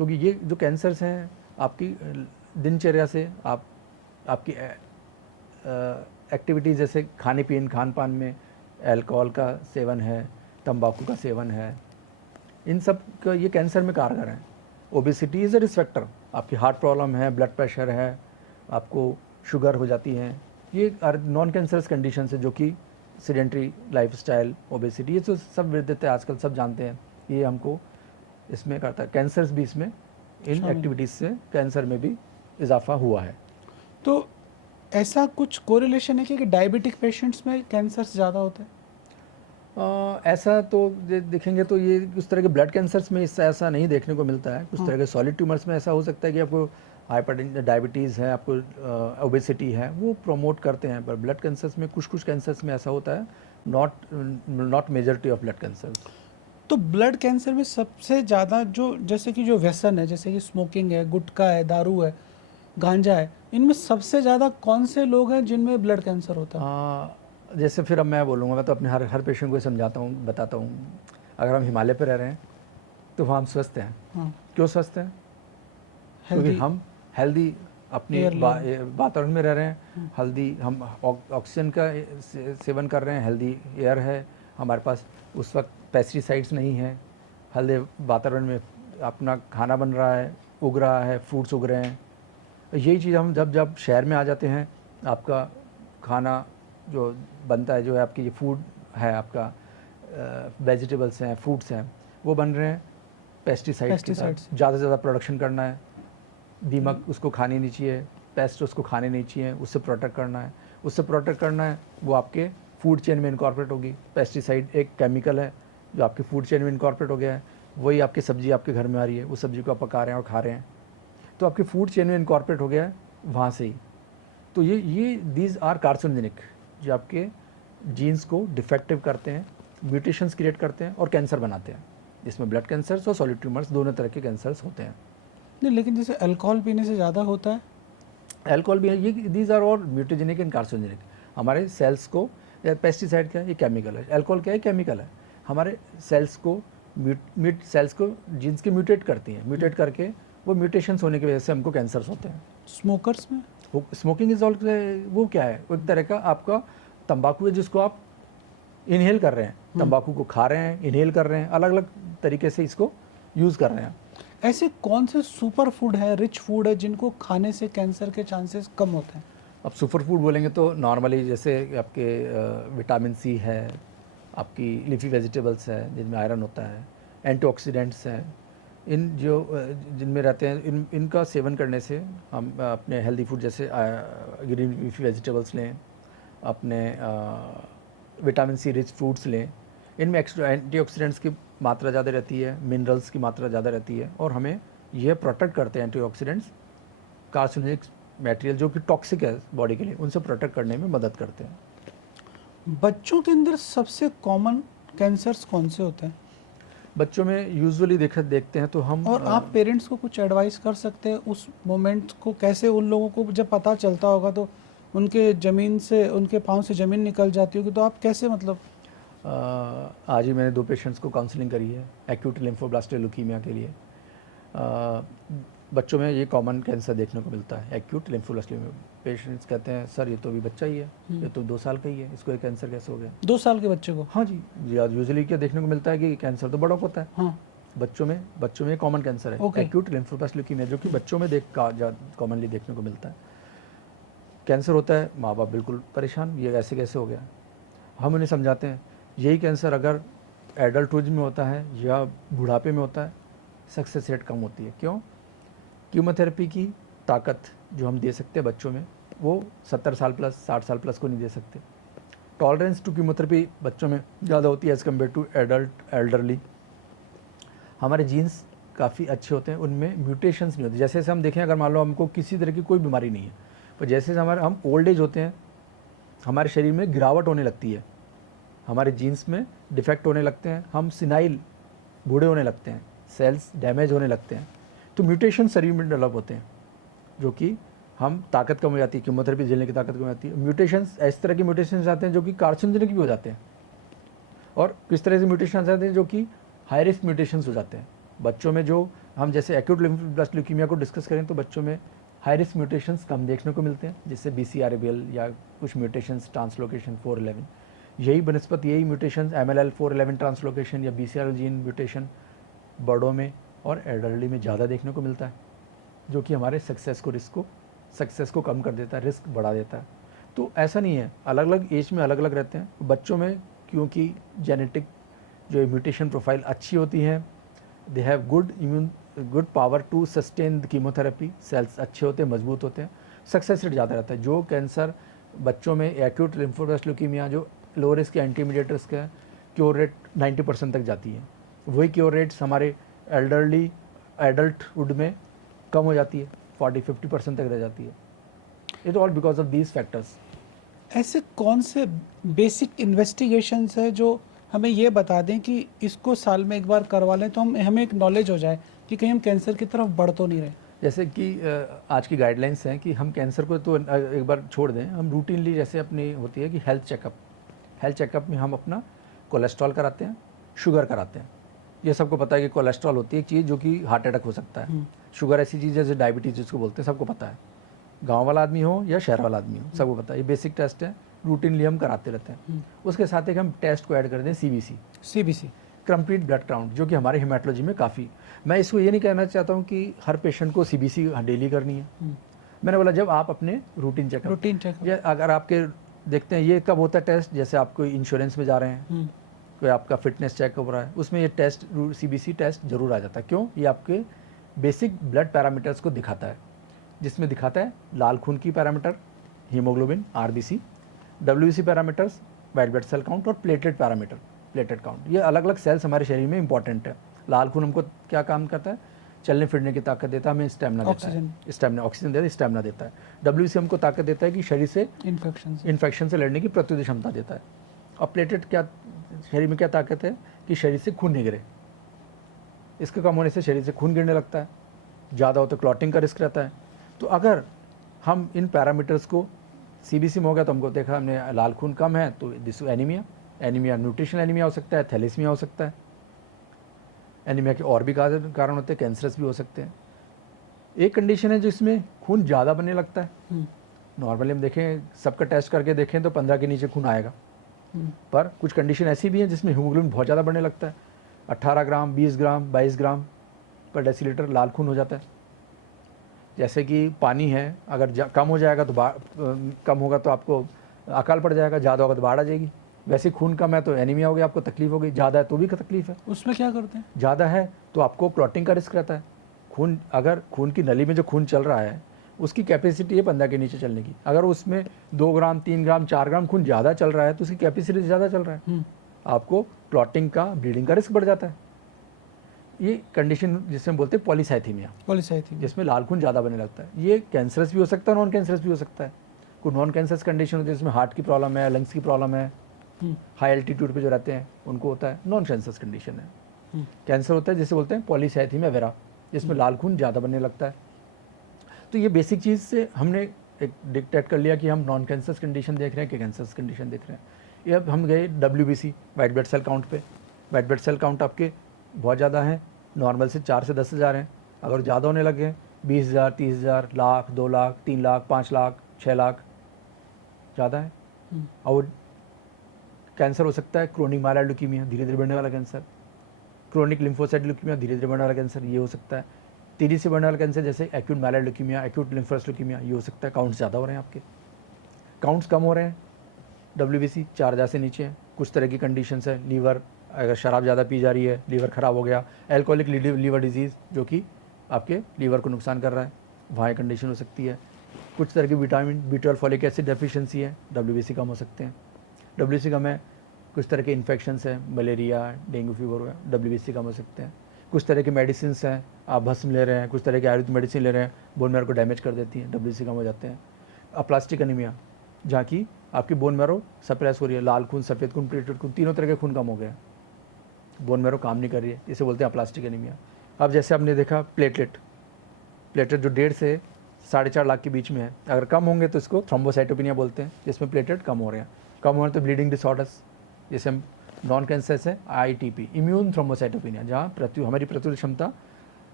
क्योंकि ये जो कैंसर्स हैं आपकी दिनचर्या से, आपकी एक्टिविटीज़ जैसे खान पान में अल्कोहल का सेवन है, तंबाकू का सेवन है, इन सब का ये कैंसर में कारगर हैं। Obesity is a risk factor, आपकी हार्ट प्रॉब्लम है, ब्लड प्रेशर है, आपको शुगर हो जाती है, ये नॉन कैंसरस कंडीशन है जो कि सेडेंट्री लाइफस्टाइल, ओबेसिटी, ये तो सब विदित है, आजकल सब जानते हैं, ये हमको इसमें करता है। कैंसर्स भी इसमें इन एक्टिविटीज़ से कैंसर में भी इजाफा हुआ है। तो ऐसा कुछ कोरिलेशन है कि डायबिटिक पेशेंट्स में कैंसर ज़्यादा होता है? ऐसा तो देखेंगे तो ये उस तरह के ब्लड कैंसर्स में इससे ऐसा नहीं देखने को मिलता है। कुछ तरह के सॉलिड ट्यूमर्स में ऐसा हो सकता है कि आपको हाइपरटेंशन, डायबिटीज़ है, आपको ओबेसिटी है, वो प्रमोट करते हैं, पर ब्लड कैंसर्स में कुछ कैंसर्स में ऐसा होता है, not majority of blood cancers. तो ब्लड कैंसर में सबसे ज़्यादा जो जैसे कि जो व्यसन है, जैसे कि स्मोकिंग है, गुटखा है, दारू है, गांजा है, इनमें सबसे ज़्यादा कौन से लोग हैं जिनमें ब्लड कैंसर होता है? जैसे फिर अब मैं बोलूँगा, मैं तो अपने हर पेशेंट को समझाता हूँ, बताता हूँ, अगर हम हिमालय पर रह रहे हैं तो वहाँ हम स्वस्थ हैं। हाँ, क्यों स्वस्थ हैं? क्योंकि हम हेल्दी अपने वातावरण में रह रहे हैं, हेल्दी हम ऑक्सीजन का सेवन कर रहे हैं, हेल्दी एयर है हमारे पास, उस वक्त पेस्टिसाइड्स नहीं है, हेल्दी वातावरण में अपना खाना बन रहा है, उग रहा है, फ्रूट्स उग रहे हैं। यही चीज़ हम जब शहर में आ जाते हैं, आपका खाना जो बनता है, जो है आपकी ये फूड है, आपका वेजिटेबल्स हैं, फ्रूट्स हैं, वो बन रहे हैं पेस्टिसाइड्स के साथ। ज़्यादा से ज़्यादा प्रोडक्शन करना है, दीमक उसको खाने नहीं चाहिए, पेस्ट उसको खाने नहीं चाहिए, उससे प्रोटेक्ट करना है, वो आपके फूड चेन में इनकॉर्पोरेट होगी। पेस्टिसाइड एक केमिकल है जो आपके फूड चेन में इनकॉर्पोरेट हो गया है, वही आपकी सब्जी आपके घर में आ रही है, उस सब्जी को आप पका रहे हैं और खा रहे हैं, तो आपके फूड चेन में इनकॉर्पोरेट हो गया है वहाँ से ही। तो ये दीज आर कार्सिनोजेनिक, जो आपके जीन्स को डिफेक्टिव करते हैं, म्यूटेशंस क्रिएट करते हैं और कैंसर बनाते हैं। इसमें ब्लड कैंसर्स और सॉलिड ट्यूमर्स दोनों तरह के कैंसर्स होते हैं। नहीं, लेकिन जैसे अल्कोहल पीने से ज़्यादा होता है? अल्कोहल भी है, ये दीज आर और म्यूटेजेनिक एंड कार्सिनोजेनिक। हमारे सेल्स को, पेस्टिसाइड क्या है, ये केमिकल है, अल्कोहल क्या है, केमिकल है, हमारे सेल्स को सेल्स को जीन्स के म्यूटेट करती हैं, म्यूटेट करके वो म्यूटेशंस होने की वजह से हमको कैंसर्स होते हैं। स्मोकर्स में? स्मोकिंग इज ऑल, वो क्या है, वो एक तरह का आपका तंबाकू है जिसको आप इनहेल कर रहे हैं, तंबाकू को खा रहे हैं, इनहेल कर रहे हैं, अलग अलग तरीके से इसको यूज़ कर रहे हैं। ऐसे कौन से सुपर फूड है, रिच फूड है, जिनको खाने से कैंसर के चांसेस कम होते हैं? अब सुपर फूड बोलेंगे तो नॉर्मली जैसे आपके विटामिन सी है, आपकी लीफी वेजिटेबल्स है जिनमें आयरन होता है, एंटीऑक्सीडेंट्स हैं, इन जो जिनमें रहते हैं, इनका सेवन करने से हम अपने हेल्दी फूड जैसे ग्रीन लीफी वेजिटेबल्स लें, अपने विटामिन सी रिच फ्रूट्स लें, इनमें एक्स्ट्रा एंटीऑक्सीडेंट्स की मात्रा ज़्यादा रहती है, मिनरल्स की मात्रा ज़्यादा रहती है, और हमें यह प्रोटेक्ट करते हैं एंटीऑक्सीडेंट्स कार्सिनोजेनिक मटेरियल जो कि टॉक्सिक है बॉडी के लिए, उनसे प्रोटेक्ट करने में मदद करते हैं। बच्चों के अंदर सबसे कॉमन कैंसर्स कौन से होते हैं? बच्चों में यूजुअली देखते हैं तो हम, और आप पेरेंट्स को कुछ एडवाइस कर सकते हैं उस मोमेंट को, कैसे उन लोगों को जब पता चलता होगा तो उनके पाँव से ज़मीन निकल जाती होगी, तो आप कैसे मतलब? आज ही मैंने 2 पेशेंट्स को काउंसलिंग करी है एक्यूट लिम्फोब्लास्टिक ल्यूकीमिया के लिए। बच्चों में ये कॉमन कैंसर देखने को मिलता है, एक्यूट लिम्फोब्लास्टिक। पेशेंट्स कहते हैं सर ये तो अभी बच्चा ही है, ये तो 2 साल का ही है, इसको ये कैंसर कैसे हो गया? 2 साल के बच्चे को? हाँ जी, यूजुअली क्या देखने को मिलता है कि कैंसर तो बड़ों को होता है। हाँ, बच्चों में कॉमन कैंसर है, एक्यूट लिम्फोब्लास्टिक ल्यूकीमिया, जो कि बच्चों में कॉमनली देखने को मिलता है। कैंसर होता है, माँ बाप बिल्कुल परेशान, ये ऐसे कैसे हो गया। हम उन्हें समझाते हैं यही कैंसर अगर एडल्टहुड में होता है या बुढ़ापे में होता है, सक्सेस रेट कम होती है। क्यों? कीमोथेरेपी की ताकत जो हम दे सकते हैं बच्चों में, वो 70 साल प्लस, 60 साल प्लस को नहीं दे सकते। टॉलरेंस टू कीमोथेरेपी बच्चों में ज़्यादा होती है एज़ कम्पेयर टू एल्डरली। हमारे जीन्स काफ़ी अच्छे होते हैं, उनमें म्यूटेशंस नहीं होते। जैसे जैसे हम देखें, अगर मान लो हमको किसी तरह की कोई बीमारी नहीं है, पर जैसे हम ओल्ड एज होते हैं, हमारे शरीर में गिरावट होने लगती है, हमारे जीन्स में डिफेक्ट होने लगते हैं, हम सिनाइल, बूढ़े होने लगते हैं, सेल्स डैमेज होने लगते हैं, तो म्यूटेशन शरीर में डेवलप होते हैं, जो कि हम ताकत कम हो जाती है, कीमोथेरेपी झेलने की ताकत कम हो जाती है। म्यूटेशंस, इस तरह के म्यूटेशंस आते हैं जो कि कार्सिनोजेनिक भी हो जाते हैं, और किस तरह से म्यूटेशन आते हैं जो कि हाई रिस्क म्यूटेशंस हो जाते हैं। बच्चों में जो हम जैसे एक्यूट लिम्फोब्लास्ट ल्यूकीमिया को डिस्कस करें तो बच्चों में हाई रिस्क म्यूटेशंस कम देखने को मिलते हैं, जैसे BCR-ABL या कुछ म्यूटेशंस ट्रांसलोकेशन 411। यही बनस्पत यही म्यूटेशंस MLL 411 ट्रांसलोकेशन या BCR जीन म्यूटेशन बड़ों में और एडल्टली में ज़्यादा देखने को मिलता है, जो कि हमारे सक्सेस को कम कर देता है, रिस्क बढ़ा देता है। तो ऐसा नहीं है, अलग अलग एज में अलग अलग रहते हैं। बच्चों में क्योंकि जेनेटिक जो म्यूटेशन प्रोफाइल अच्छी होती है, they have good power to sustain the chemotherapy, sales अच्छे होते हैं, मजबूत होते हैं, सक्सेस रेट ज़्यादा रहता है। जो कैंसर बच्चों में एक्यूट लिम्फोब्लास्ट ल्यूकीमिया जो लो रिस्क या इंटरमीडिएट रिस्क है, क्योर रेट 90% तक जाती है। वही क्योर रेट्स हमारे एडल्टहुड में कम हो जाती है, 40-50% तक रह जाती है। It all because of these factors. ऐसे कौन से बेसिक इन्वेस्टिगेशंस है जो हमें ये बता दें कि इसको साल में एक बार करवा लें तो हमें एक नॉलेज हो जाए कि कहीं हम कैंसर की तरफ बढ़ तो नहीं रहे? जैसे कि आज की गाइडलाइंस हैं कि हम कैंसर को तो एक बार छोड़ दें, हम रूटीनली जैसे अपनी होती है कि हेल्थ चेकअप में हम अपना कोलेस्ट्रॉल कराते हैं, शुगर कराते हैं। ये सबको पता है कि कोलेस्ट्रॉल होती है एक चीज़ जो कि हार्ट अटैक हो सकता है। शुगर ऐसी चीज़ जैसे डायबिटीज़ जिसको बोलते हैं, सबको पता है, गांव वाला आदमी हो या शहर वाला आदमी हो, सबको पता है। ये बेसिक टेस्ट है, रूटीनली हम कराते रहते हैं। उसके साथ एक हम टेस्ट को ऐड कर दें, CBC, कंप्लीट ब्लड काउंट, जो कि हमारे हेमाटोलॉजी में काफ़ी। मैं इसको ये नहीं कहना चाहता हूँ कि हर पेशेंट को CBC डेली करनी है। मैंने बोला जब आप अपने रूटीन चेकअप, या अगर आपके देखते हैं ये कब होता है टेस्ट, जैसे आप कोई इंश्योरेंस में जा रहे हैं, कोई आपका फिटनेस चेक हो रहा है, उसमें ये टेस्ट CBC टेस्ट जरूर आ जाता है। क्यों? ये आपके बेसिक ब्लड पैरामीटर्स को दिखाता है, जिसमें दिखाता है लाल खून की parameter, haemoglobin RBC, WBC parameters, white blood cell count और प्लेटलेट पैरामीटर, प्लेटलेट काउंट। ये अलग अलग सेल्स हमारे शरीर में इंपॉर्टेंट है। लाल खून हमको क्या काम करता है? चलने फिरने की ताकत देता है, हमें स्टेमिना देता है, स्टेमिना ऑक्सीजन देता है, स्टेमिना देता है। WBC हमको ताकत देता है कि शरीर से इन्फेक्शन से लड़ने की प्रतिरोधक क्षमता देता है। और प्लेटलेट क्या शरीर में क्या ताकत है कि शरीर से खून नहीं गिरे। इसके कम होने से शरीर से खून गिरने लगता है, ज़्यादा हो तो क्लॉटिंग का रिस्क रहता है। तो अगर हम इन पैरामीटर्स को CBC में हो गया तो हमको देखा हमने लाल खून कम है तो दिस एनीमिया न्यूट्रिशनल एनीमिया हो सकता है, थैलेसीमिया हो सकता है। एनीमिया के और भी कारण होते हैं, कैंसरस भी हो सकते हैं। एक कंडीशन है जिसमें खून ज़्यादा बनने लगता है। नॉर्मली हम देखें, सबका टेस्ट करके देखें तो 15 के नीचे खून आएगा, पर कुछ कंडीशन ऐसी भी हैं जिसमें हीमोग्लोबिन बहुत ज़्यादा बढ़ने लगता है। 18 ग्राम, 20 ग्राम, 22 ग्राम पर डेसीलीटर लाल खून हो जाता है। जैसे कि पानी है, अगर कम हो जाएगा तो कम होगा तो आपको अकाल पड़ जाएगा, ज़्यादा होगा तो बाढ़ आ जाएगी। वैसे खून कम है तो एनीमिया हो गया, आपको तकलीफ हो गई। ज़्यादा है तो भी तकलीफ है। उसमें क्या करते हैं? ज़्यादा है तो आपको क्लॉटिंग का रिस्क रहता है। खून, अगर खून की नली में जो खून चल रहा है उसकी कैपेसिटी है 15 के नीचे चलने की। अगर उसमें 2 ग्राम, 3 ग्राम, 4 ग्राम खून ज़्यादा चल रहा है तो उसकी कैपेसिटी ज़्यादा चल रहा है, आपको क्लॉटिंग का, ब्लीडिंग का रिस्क बढ़ जाता है। ये कंडीशन जिसमें बोलते हैं पॉलीसाइथीमिया, जिसमें लाल खून ज़्यादा बनने लगता है। ये कैंसरस भी हो सकता है, नॉन कैंसरस भी हो सकता है। कोई नॉन कैंसरस कंडीशन होती है जिसमें हार्ट की प्रॉब्लम है, लंग्स की प्रॉब्लम है, हाई एल्टीट्यूड पे जो रहते हैं उनको होता है, नॉन कैंसरस कंडीशन है। कैंसर होता है जिसे बोलते हैं पॉलीसाइथीमिया वेरा, जिसमें लाल खून ज़्यादा बनने लगता है। तो ये बेसिक चीज़ से हमने एक डिक्टेट कर लिया कि हम नॉन कैंसरस कंडीशन देख रहे हैं कि कैंसरस कंडीशन देख रहे हैं। ये अब हम गए WBC, white blood cell count पे। वाइट ब्लड सेल काउंट आपके बहुत ज़्यादा है, नॉर्मल से 4 से 10 हज़ार हैं। अगर ज़्यादा होने लगे 20,000, 30,000, लाख, 2 लाख, 3 लाख, 5 लाख, 6 लाख, ज़्यादा है। और कैंसर हो सकता है क्रोनिक माइल्ड ल्यूकीमिया, धीरे धीरे बढ़ने वाला कैंसर, क्रोनिक लिम्फोसाइट ल्यूकीमिया, धीरे धीरे बढ़ने वाला कैंसर, ये हो सकता है। तेजी से बढ़ने वाला कैंसर जैसे acute mild leukaemia, acute lymphocyte leukaemia, ये हो सकता है। काउंट्स ज़्यादा हो रहे हैं, आपके काउंट्स कम हो रहे हैं, WBC 4,000 से नीचे हैं। कुछ तरह की कंडीशंस है, लीवर, अगर शराब ज़्यादा पी जा रही है, लीवर ख़राब हो गया, एल्कोहलिक लीवर डिजीज़ जो कि आपके लीवर को नुकसान कर रहा है, वहाँ कंडीशन हो सकती है। कुछ तरह की vitamin B12 folic acid deficiency है, WBC कम हो सकते हैं। WBC कम है, कुछ तरह के इन्फेक्शंस हैं, मलेरिया, डेंगू फीवर है, WBC कम हो सकते हैं। कुछ तरह की मेडिसिन हैं, आप भस्म ले रहे हैं, कुछ तरह की आयुर्वेदिक मेडिसिन ले रहे हैं, बोन मैरो को डैमेज कर देती हैं, WBC कम हो जाते हैं। अप्लास्टिक एनीमिया, जहाँ की आपकी बोन मैरो सप्रेस हो रही है, लाल खून, सफ़ेद खून, प्लेटलेट खून, तीनों तरह के खून कम हो गए, बोन मैरो काम नहीं कर रही है, इसे बोलते हैं अप्लास्टिक एनीमिया। अब जैसे आपने देखा प्लेटलेट जो 1.5 से 4.5 लाख के बीच में है, अगर कम होंगे तो इसको थ्रोम्बोसाइटोपिनिया बोलते हैं, जिसमें प्लेटलेट कम हो रहे हैं। कम हो रहे तो ब्लीडिंग डिसऑर्डर्स, जैसे हम नॉन कैंसर है ITP, इम्यून थ्रोम्बोसाइटोपिनिया, जहाँ हमारी प्रतिरोधक क्षमता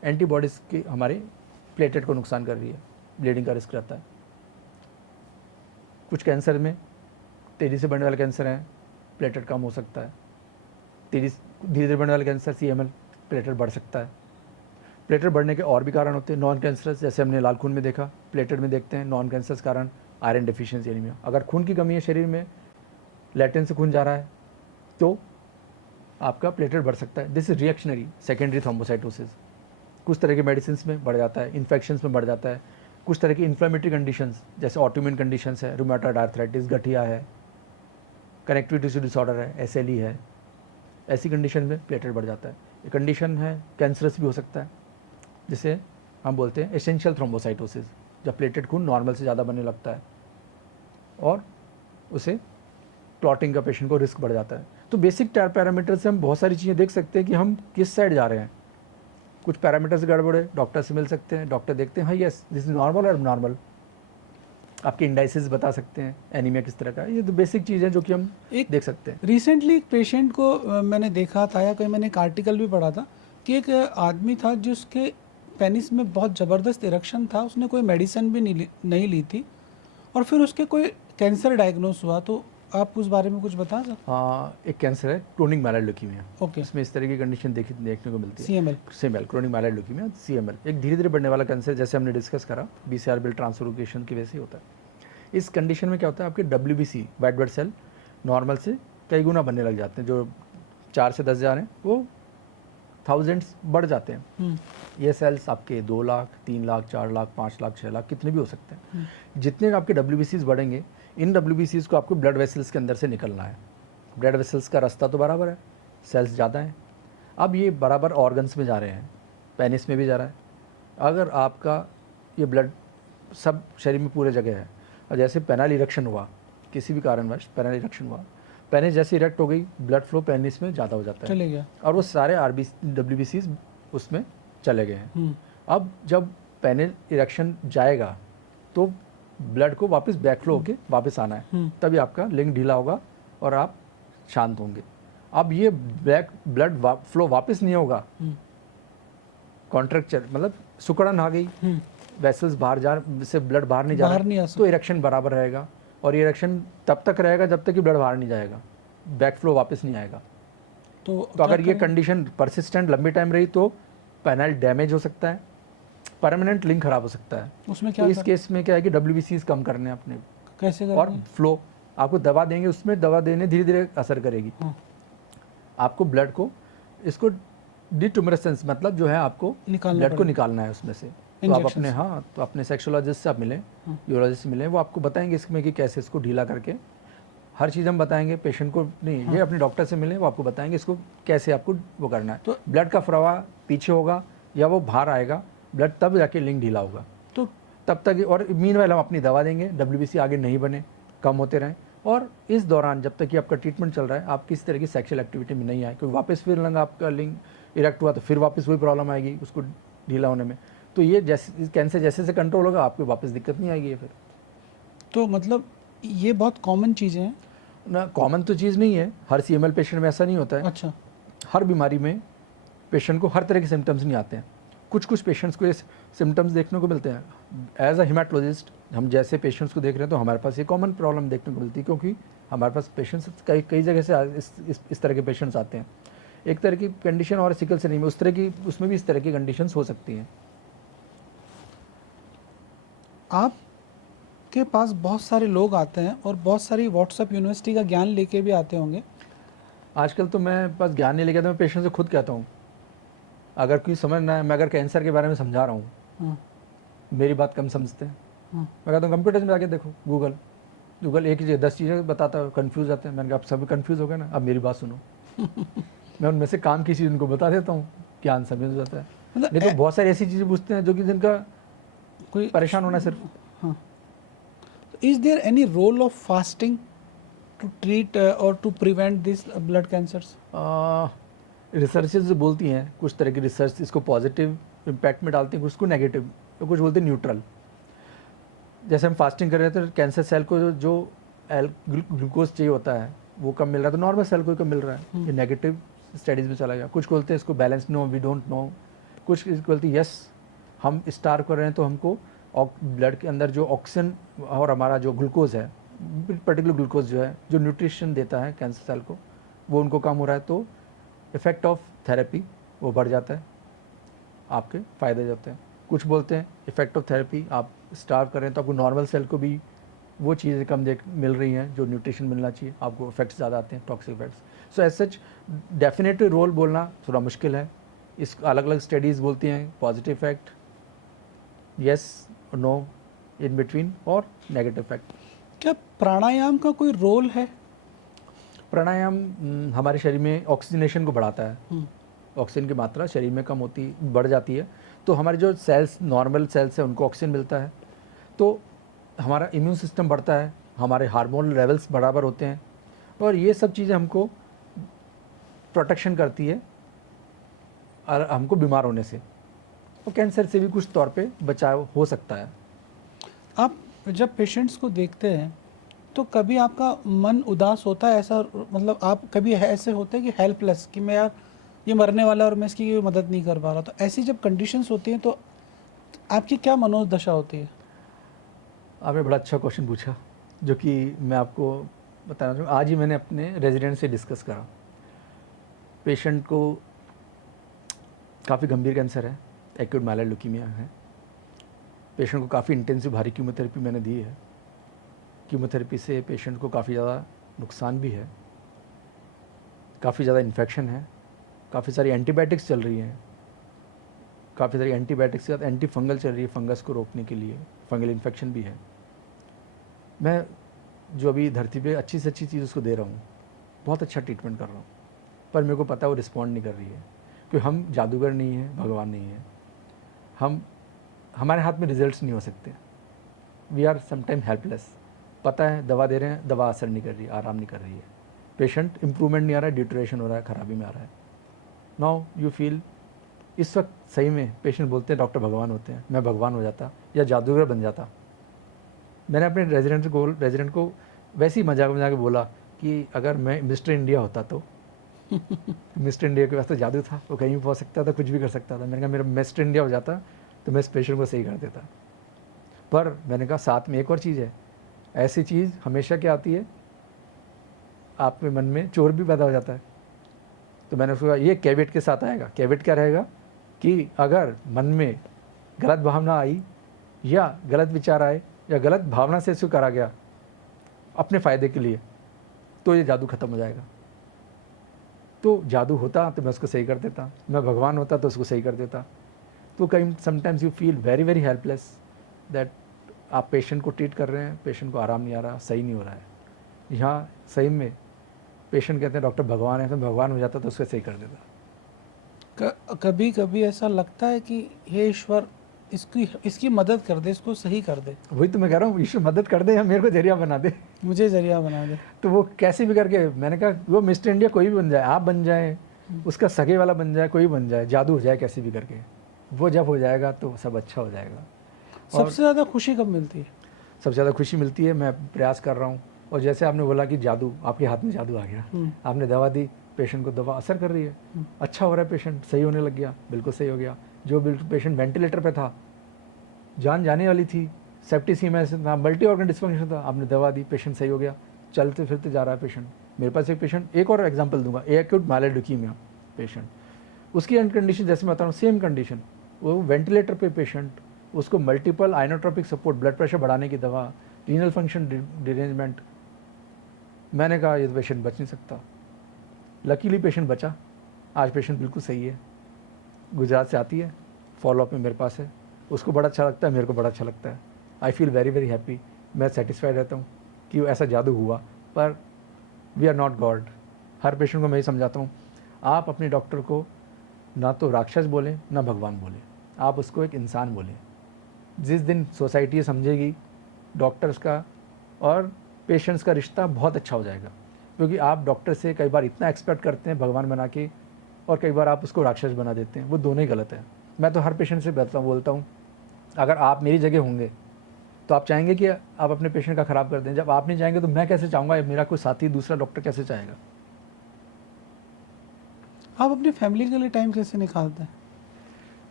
एंटीबॉडीज़ की हमारे प्लेटलेट को नुकसान कर रही है, ब्लीडिंग का रिस्क रहता है। कुछ कैंसर में तेज़ी से बढ़ने वाले कैंसर हैं, प्लेटलेट कम हो सकता है। धीरे धीरे बढ़ने वाले कैंसर CML प्लेटलेट बढ़ सकता है। प्लेटलेट बढ़ने के और भी कारण होते हैं नॉन कैंसरस, जैसे हमने लाल खून में देखा, प्लेटलेट में देखते हैं नॉन कैंसरस कारण आयरन डेफिशिएंसी एनीमिया। अगर खून की कमी है शरीर में, लैटिन से खून जा रहा है तो आपका प्लेटलेट बढ़ सकता है। This is reactionary secondary thrombocytosis. कुछ तरह के मेडिसिन में बढ़ जाता है, इन्फेक्शंस में बढ़ जाता है। कुछ तरह की इन्फ्लेमेटरी कंडीशंस जैसे ऑटोइम्यून कंडीशंस है, रूमेटॉइड आर्थराइटिस, गठिया है, कनेक्टिव टिश्यू डिसऑर्डर है, SLE है, ऐसी कंडीशन में प्लेटलेट बढ़ जाता है। ये कंडीशन है कैंसरस भी हो सकता है, जिसे हम बोलते हैं एसेंशियल थ्रोम्बोसाइटोसिस, जब प्लेटलेट खून नॉर्मल से ज़्यादा बनने लगता है और उसे क्लॉटिंग का पेशेंट को रिस्क बढ़ जाता है। तो बेसिक पैरामीटर से हम बहुत सारी चीज़ें देख सकते हैं कि हम किस साइड जा रहे हैं। कुछ पैरामीटर्स गड़बड़ है, डॉक्टर से मिल सकते हैं, डॉक्टर देखते हैं हाँ यस दिस इज नॉर्मल और नॉर्मल, आपके इंडाइसिस बता सकते हैं एनीमिया किस तरह का है। ये तो बेसिक चीज़ है जो कि हम देख सकते हैं। रिसेंटली एक पेशेंट को मैंने देखा था, या कहीं मैंने एक आर्टिकल भी पढ़ा था कि एक आदमी था जिसके पेनिस में बहुत ज़बरदस्त इरेक्शन था, उसने कोई मेडिसिन भी नहीं ली थी और फिर उसके कोई कैंसर डायग्नोस हुआ। तो आप उस बारे में कुछ बता सकते? हाँ, एक कैंसर है क्रोनिक माइलॉइड ल्यूकीमिया। ओके, इसमें इस तरह की कंडीशन देखने को मिलती है। CML chronic myeloid leukaemia, CML एक धीरे धीरे बढ़ने वाला कैंसर, जैसे हमने डिस्कस करा BCR बिल ट्रांसलोकेशन की वजह से होता है। इस कंडीशन में क्या होता है, आपके WBC white blood cell normal से कई गुना बनने लग जाते हैं। जो 4 से 10 हज़ार हैं वो थाउजेंड्स बढ़ जाते हैं। ये सेल्स आपके 2 लाख, 3 लाख, 4 लाख, 5 लाख, 6 लाख कितने भी हो सकते हैं। जितने आपके WBCs बढ़ेंगे, इन WBCs को आपको ब्लड वेसल्स के अंदर से निकलना है। ब्लड वेसल्स का रास्ता तो बराबर है, सेल्स ज़्यादा हैं, अब ये बराबर ऑर्गन्स में जा रहे हैं, पेनिस में भी जा रहा है। अगर आपका ये ब्लड सब शरीर में पूरे जगह है और जैसे पेनाइल इरेक्शन हुआ, किसी भी कारणवश पेनाइल इरेक्शन हुआ, पेनिस जैसे इरेक्ट हो गई, ब्लड फ्लो पेनिस में ज़्यादा हो जाता है, चले गया और वो सारे WBCs उसमें चले गए हैं। अब जब पेनिस इरेक्शन जाएगा तो ब्लड को वापस बैक फ्लो होके वापस आना है, तभी आपका लिंग ढीला होगा और आप शांत होंगे। अब ये ब्लड फ्लो वापस नहीं होगा, कॉन्ट्रैक्चर मतलब सुकड़न आ गई, वेसल्स बाहर जा से ब्लड बाहर नहीं जा रहा, तो इरेक्शन बराबर रहेगा। और इरेक्शन तब तक रहेगा जब तक कि ब्लड बाहर नहीं जाएगा, बैक फ्लो वापस नहीं आएगा। तो अगर ये कंडीशन परसिस्टेंट लंबी टाइम रही तो पेनाइल डैमेज हो सकता है, परमानेंट लिंक खराब हो सकता है। उसमें क्या तो इस केस में क्या है कि WBCs कम करने अपने कैसे करने? और फ्लो आपको दवा देंगे, उसमें दवा देने धीरे धीरे असर करेगी। आपको ब्लड को इसको डिट्यूमरेसेंस मतलब जो है आपको ब्लड को निकालना है उसमें से। तो आप अपने तो अपने सेक्सोलॉजिस्ट से आप मिलें, यूरोलॉजिस्ट से मिलें, वो आपको बताएंगे इसमें कि कैसे इसको ढीला करके, हर चीज़ हम बताएंगे पेशेंट को नहीं, ये अपने डॉक्टर से मिलें, वो आपको बताएंगे इसको कैसे आपको वो करना है। तो ब्लड का प्रवाह पीछे होगा या वो बाहर आएगा, ब्लड तब जाके लिंक ढीला होगा। तो तब तक और मीनवाइल हम अपनी दवा देंगे, WBC आगे नहीं बने, कम होते रहें। और इस दौरान जब तक कि आपका ट्रीटमेंट चल रहा है, आप किसी तरह की सेक्सुअल एक्टिविटी में नहीं आए, क्योंकि वापस फिर लंग आपका लिंक इरेक्ट हुआ तो फिर वापस वही प्रॉब्लम आएगी उसको ढीला होने में। तो ये जैसे कैंसर जैसे से कंट्रोल होगा, आपको वापस दिक्कत नहीं आएगी। फिर तो मतलब ये बहुत कॉमन चीज़ें हैं ना, कॉमन तो चीज़ नहीं है, हर CML पेशेंट में ऐसा नहीं होता है। अच्छा, हर बीमारी में पेशेंट को हर तरह के सिम्टम्स नहीं आते हैं। कुछ पेशेंट्स को ये सिम्टम्स देखने को मिलते हैं। एज अ हेमाटोलॉजिस्ट हम जैसे पेशेंट्स को देख रहे हैं तो हमारे पास ये कॉमन प्रॉब्लम देखने को मिलती है, क्योंकि हमारे पास पेशेंट्स कई जगह से इस तरह के पेशेंट्स आते हैं। एक तरह की कंडीशन और सिकल से नहीं, उस तरह की उसमें भी इस तरह की कंडीशंस हो सकती हैं। आपके पास बहुत सारे लोग आते हैं और बहुत सारी व्हाट्सएप यूनिवर्सिटी का ज्ञान लेके भी आते होंगे। आजकल तो मैं बस ज्ञान नहीं लेके आता, मैं पेशेंट से खुद कहता हूँ, अगर कोई समझ ना है, मैं अगर कैंसर के बारे में समझा रहा हूँ, मेरी बात कम समझते हैं, मैं कहता हूँ कंप्यूटर में जाके देखो, गूगल एक ही 10 चीज़ें बताता है, कन्फ्यूज़ आते हैं। मैंने कहा आप सभी कन्फ्यूज़ हो गए ना, अब मेरी बात सुनो। मैं उनमें से काम की चीज़ उनको बता देता हूँ, ज्ञान समझ जाता है। नहीं तो बहुत सारी ऐसी चीज़ें पूछते हैं जो कि जिनका कोई परेशान होना सिर्फ। हाँ, is there any role of fasting to treat और to prevent this blood cancers? Researches जो बोलती हैं, कुछ तरह की रिसर्च इसको पॉजिटिव इम्पैक्ट में डालती हैं, कुछ को नेगेटिव, तो कुछ बोलते हैं न्यूट्रल। जैसे हम फास्टिंग कर रहे हैं तो कैंसर सेल को जो ग्लूकोज चाहिए होता है वो कम मिल रहा है, तो नॉर्मल सेल को ही कम मिल रहा है। ये नेगेटिव स्टडीज़ में चला गया। कुछ बोलते हैं इसको balance, no we don't know कुछ बोलती यस हम स्टार कर रहे हैं तो हमको ब्लड के अंदर जो ऑक्सीजन और हमारा जो ग्लूकोज है, पर्टिकुलर ग्लूकोज जो है जो न्यूट्रिशन देता है कैंसर सेल को, वो उनको कम हो रहा है, तो इफेक्ट ऑफ थेरेपी वो बढ़ जाता है, आपके फ़ायदे जाते हैं। कुछ बोलते हैं इफेक्ट ऑफ थेरेपी आप स्टार्व करें तो आपको नॉर्मल सेल को भी वो चीज़ें कम मिल रही हैं जो न्यूट्रिशन मिलना चाहिए, आपको इफेक्ट्स ज़्यादा आते हैं, toxic effects. So as such definitely role बोलना थोड़ा मुश्किल है। इस अलग अलग स्टडीज़ बोलती हैं positive effect, yes no in between, और नेगेटिव इफेक्ट। क्या प्राणायाम का कोई रोल है? प्राणायाम हमारे शरीर में ऑक्सीजनेशन को बढ़ाता है, हम्म, ऑक्सीजन की मात्रा शरीर में कम होती बढ़ जाती है, तो हमारे जो सेल्स नॉर्मल सेल्स हैं उनको ऑक्सीजन मिलता है, तो हमारा इम्यून सिस्टम बढ़ता है, हमारे हार्मोन लेवल्स बराबर होते हैं, और ये सब चीज़ें हमको प्रोटेक्शन करती है और हमको बीमार होने से और कैंसर से भी कुछ तौर पे बचाव हो सकता है। आप जब पेशेंट्स को देखते हैं तो कभी आपका मन उदास होता है, ऐसा मतलब आप कभी ऐसे होते हैं कि हेल्पलेस, कि मैं यार ये मरने वाला है और मैं इसकी मदद नहीं कर पा रहा, तो ऐसी जब कंडीशंस होती हैं तो आपकी क्या मनोदशा होती है? आपने बड़ा अच्छा क्वेश्चन पूछा, जो कि मैं आपको बताना चाहूँ। आज ही मैंने अपने रेजिडेंट से डिस्कस करा, पेशेंट को काफ़ी गंभीर कैंसर है, एक्यूट माइलॉइड ल्यूकीमिया है। पेशेंट को काफ़ी इंटेंसिव भारी कीमोथेरेपी मैंने दी है। कीमोथेरेपी से पेशेंट को काफ़ी ज़्यादा नुकसान भी है, काफ़ी ज़्यादा इन्फेक्शन है, काफ़ी सारी एंटीबायोटिक्स चल रही हैं, काफ़ी सारी एंटीबायोटिक्स के साथ एंटी फंगल चल रही है फंगस को रोकने के लिए, फंगल इन्फेक्शन भी है। मैं जो अभी धरती पे अच्छी से अच्छी चीज़ उसको दे रहा हूँ, बहुत अच्छा ट्रीटमेंट कर रहा हूँ, पर मेरे को पता है वो रिस्पॉन्ड नहीं कर रही है, क्योंकि हम जादूगर नहीं हैं, भगवान नहीं है, हमारे हाथ में रिजल्ट्स नहीं हो सकते। We are sometime helpless. पता है दवा दे रहे हैं, दवा असर नहीं कर रही है, आराम नहीं कर रही है, पेशेंट इंप्रूवमेंट नहीं आ रहा है, डिटोरेशन हो रहा है, खराबी में आ रहा है। नाउ यू फील, इस वक्त सही में पेशेंट बोलते हैं डॉक्टर भगवान होते हैं, मैं भगवान हो जाता या जादूगर बन जाता। मैंने अपने रेजिडेंट को वैसे ही मजाक के बोला कि अगर मैं मिस्टर इंडिया होता तो मिस्टर इंडिया के पास तो जादू था, वो कहीं भी पहुंच सकता था, कुछ भी कर सकता था। मैंने कहा मेरा मिस्टर इंडिया हो जाता तो मैं इस पेशेंट को सही कर देता। पर मैंने कहा साथ में एक और चीज़ है, ऐसी चीज़ हमेशा क्या आती है, आपके मन में चोर भी पैदा हो जाता है। तो मैंने उसको कहा ये कैविट के साथ आएगा। कैविट क्या रहेगा कि अगर मन में गलत भावना आई या गलत विचार आए या गलत भावना से इसको करा गया अपने फ़ायदे के लिए, तो ये जादू ख़त्म हो जाएगा। तो जादू होता तो मैं उसको सही कर देता, मैं भगवान होता तो उसको सही कर देता। तो कहीं sometimes you feel very very helpless that आप पेशेंट को ट्रीट कर रहे हैं, पेशेंट को आराम नहीं आ रहा, सही नहीं हो रहा है। यहाँ सही में पेशेंट कहते हैं डॉक्टर भगवान है, तो भगवान हो जाता तो उसको सही कर देता। कभी कभी ऐसा लगता है कि हे ईश्वर इसकी मदद कर दे, इसको सही कर दे। वही तो मैं कह रहा हूँ, ईश्वर मदद कर दे या मेरे को जरिया बना दे, मुझे जरिया बना दे। तो वो कैसे भी करके, मैंने कहा वो मिस्टर इंडिया कोई भी बन जाए, आप बन जाए, उसका सगे वाला बन जाए, कोई बन जाए, जादू हो जाए कैसे भी करके, वो जब हो जाएगा तो सब अच्छा हो जाएगा। सबसे ज़्यादा खुशी कब मिलती है? सबसे ज़्यादा खुशी मिलती है, मैं प्रयास कर रहा हूँ। और जैसे आपने बोला कि जादू, आपके हाथ में जादू आ गया, आपने दवा दी, पेशेंट को दवा असर कर रही है, अच्छा हो रहा है, पेशेंट सही होने लग गया, बिल्कुल सही हो गया। जो बिल्कुल पेशेंट वेंटिलेटर पे था, जान जाने वाली थी, सेप्टिसीमिया था, मल्टी ऑर्गन डिस्फंक्शन था, आपने दवा दी, पेशेंट सही हो गया, चलते फिरते जा रहा है पेशेंट। मेरे पास एक पेशेंट, एक और एग्जांपल दूंगा, एक्यूट माइलॉइड ल्यूकीमिया पेशेंट, उसकी कंडीशन जैसे मैं बता रहा हूँ, सेम कंडीशन, वो वेंटिलेटर पे पेशेंट, उसको multiple inotropic support, blood pressure बढ़ाने की दवा, रीनल फंक्शन डिरेंजमेंट। मैंने कहा ये पेशेंट बच नहीं सकता, लकीली पेशेंट बचा, आज पेशेंट बिल्कुल सही है, गुजरात से आती है, फॉलोअप में मेरे पास है, उसको बड़ा अच्छा लगता है, मेरे को बड़ा अच्छा लगता है। I feel very very happy, मैं सेटिस्फाइड रहता हूँ कि ऐसा जादू हुआ। पर we are not God. Her patient को मैं ही समझाता हूँ, आप अपने डॉक्टर को ना तो राक्षस बोलें ना भगवान बोलें, आप उसको एक इंसान बोलें। जिस दिन सोसाइटी समझेगी डॉक्टर्स का और पेशेंट्स का रिश्ता बहुत अच्छा हो जाएगा, क्योंकि आप डॉक्टर से कई बार इतना एक्सपेक्ट करते हैं भगवान बना के, और कई बार आप उसको राक्षस बना देते हैं, वो दोनों ही गलत है। मैं तो हर पेशेंट से बोलता हूँ, अगर आप मेरी जगह होंगे तो आप चाहेंगे कि आप अपने पेशेंट का ख़राब कर दें? जब आप नहीं चाहेंगे तो मैं कैसे चाहूँगा, मेरा कोई साथी दूसरा डॉक्टर कैसे चाहेगा? आप अपनी फैमिली के लिए टाइम कैसे निकालते हैं?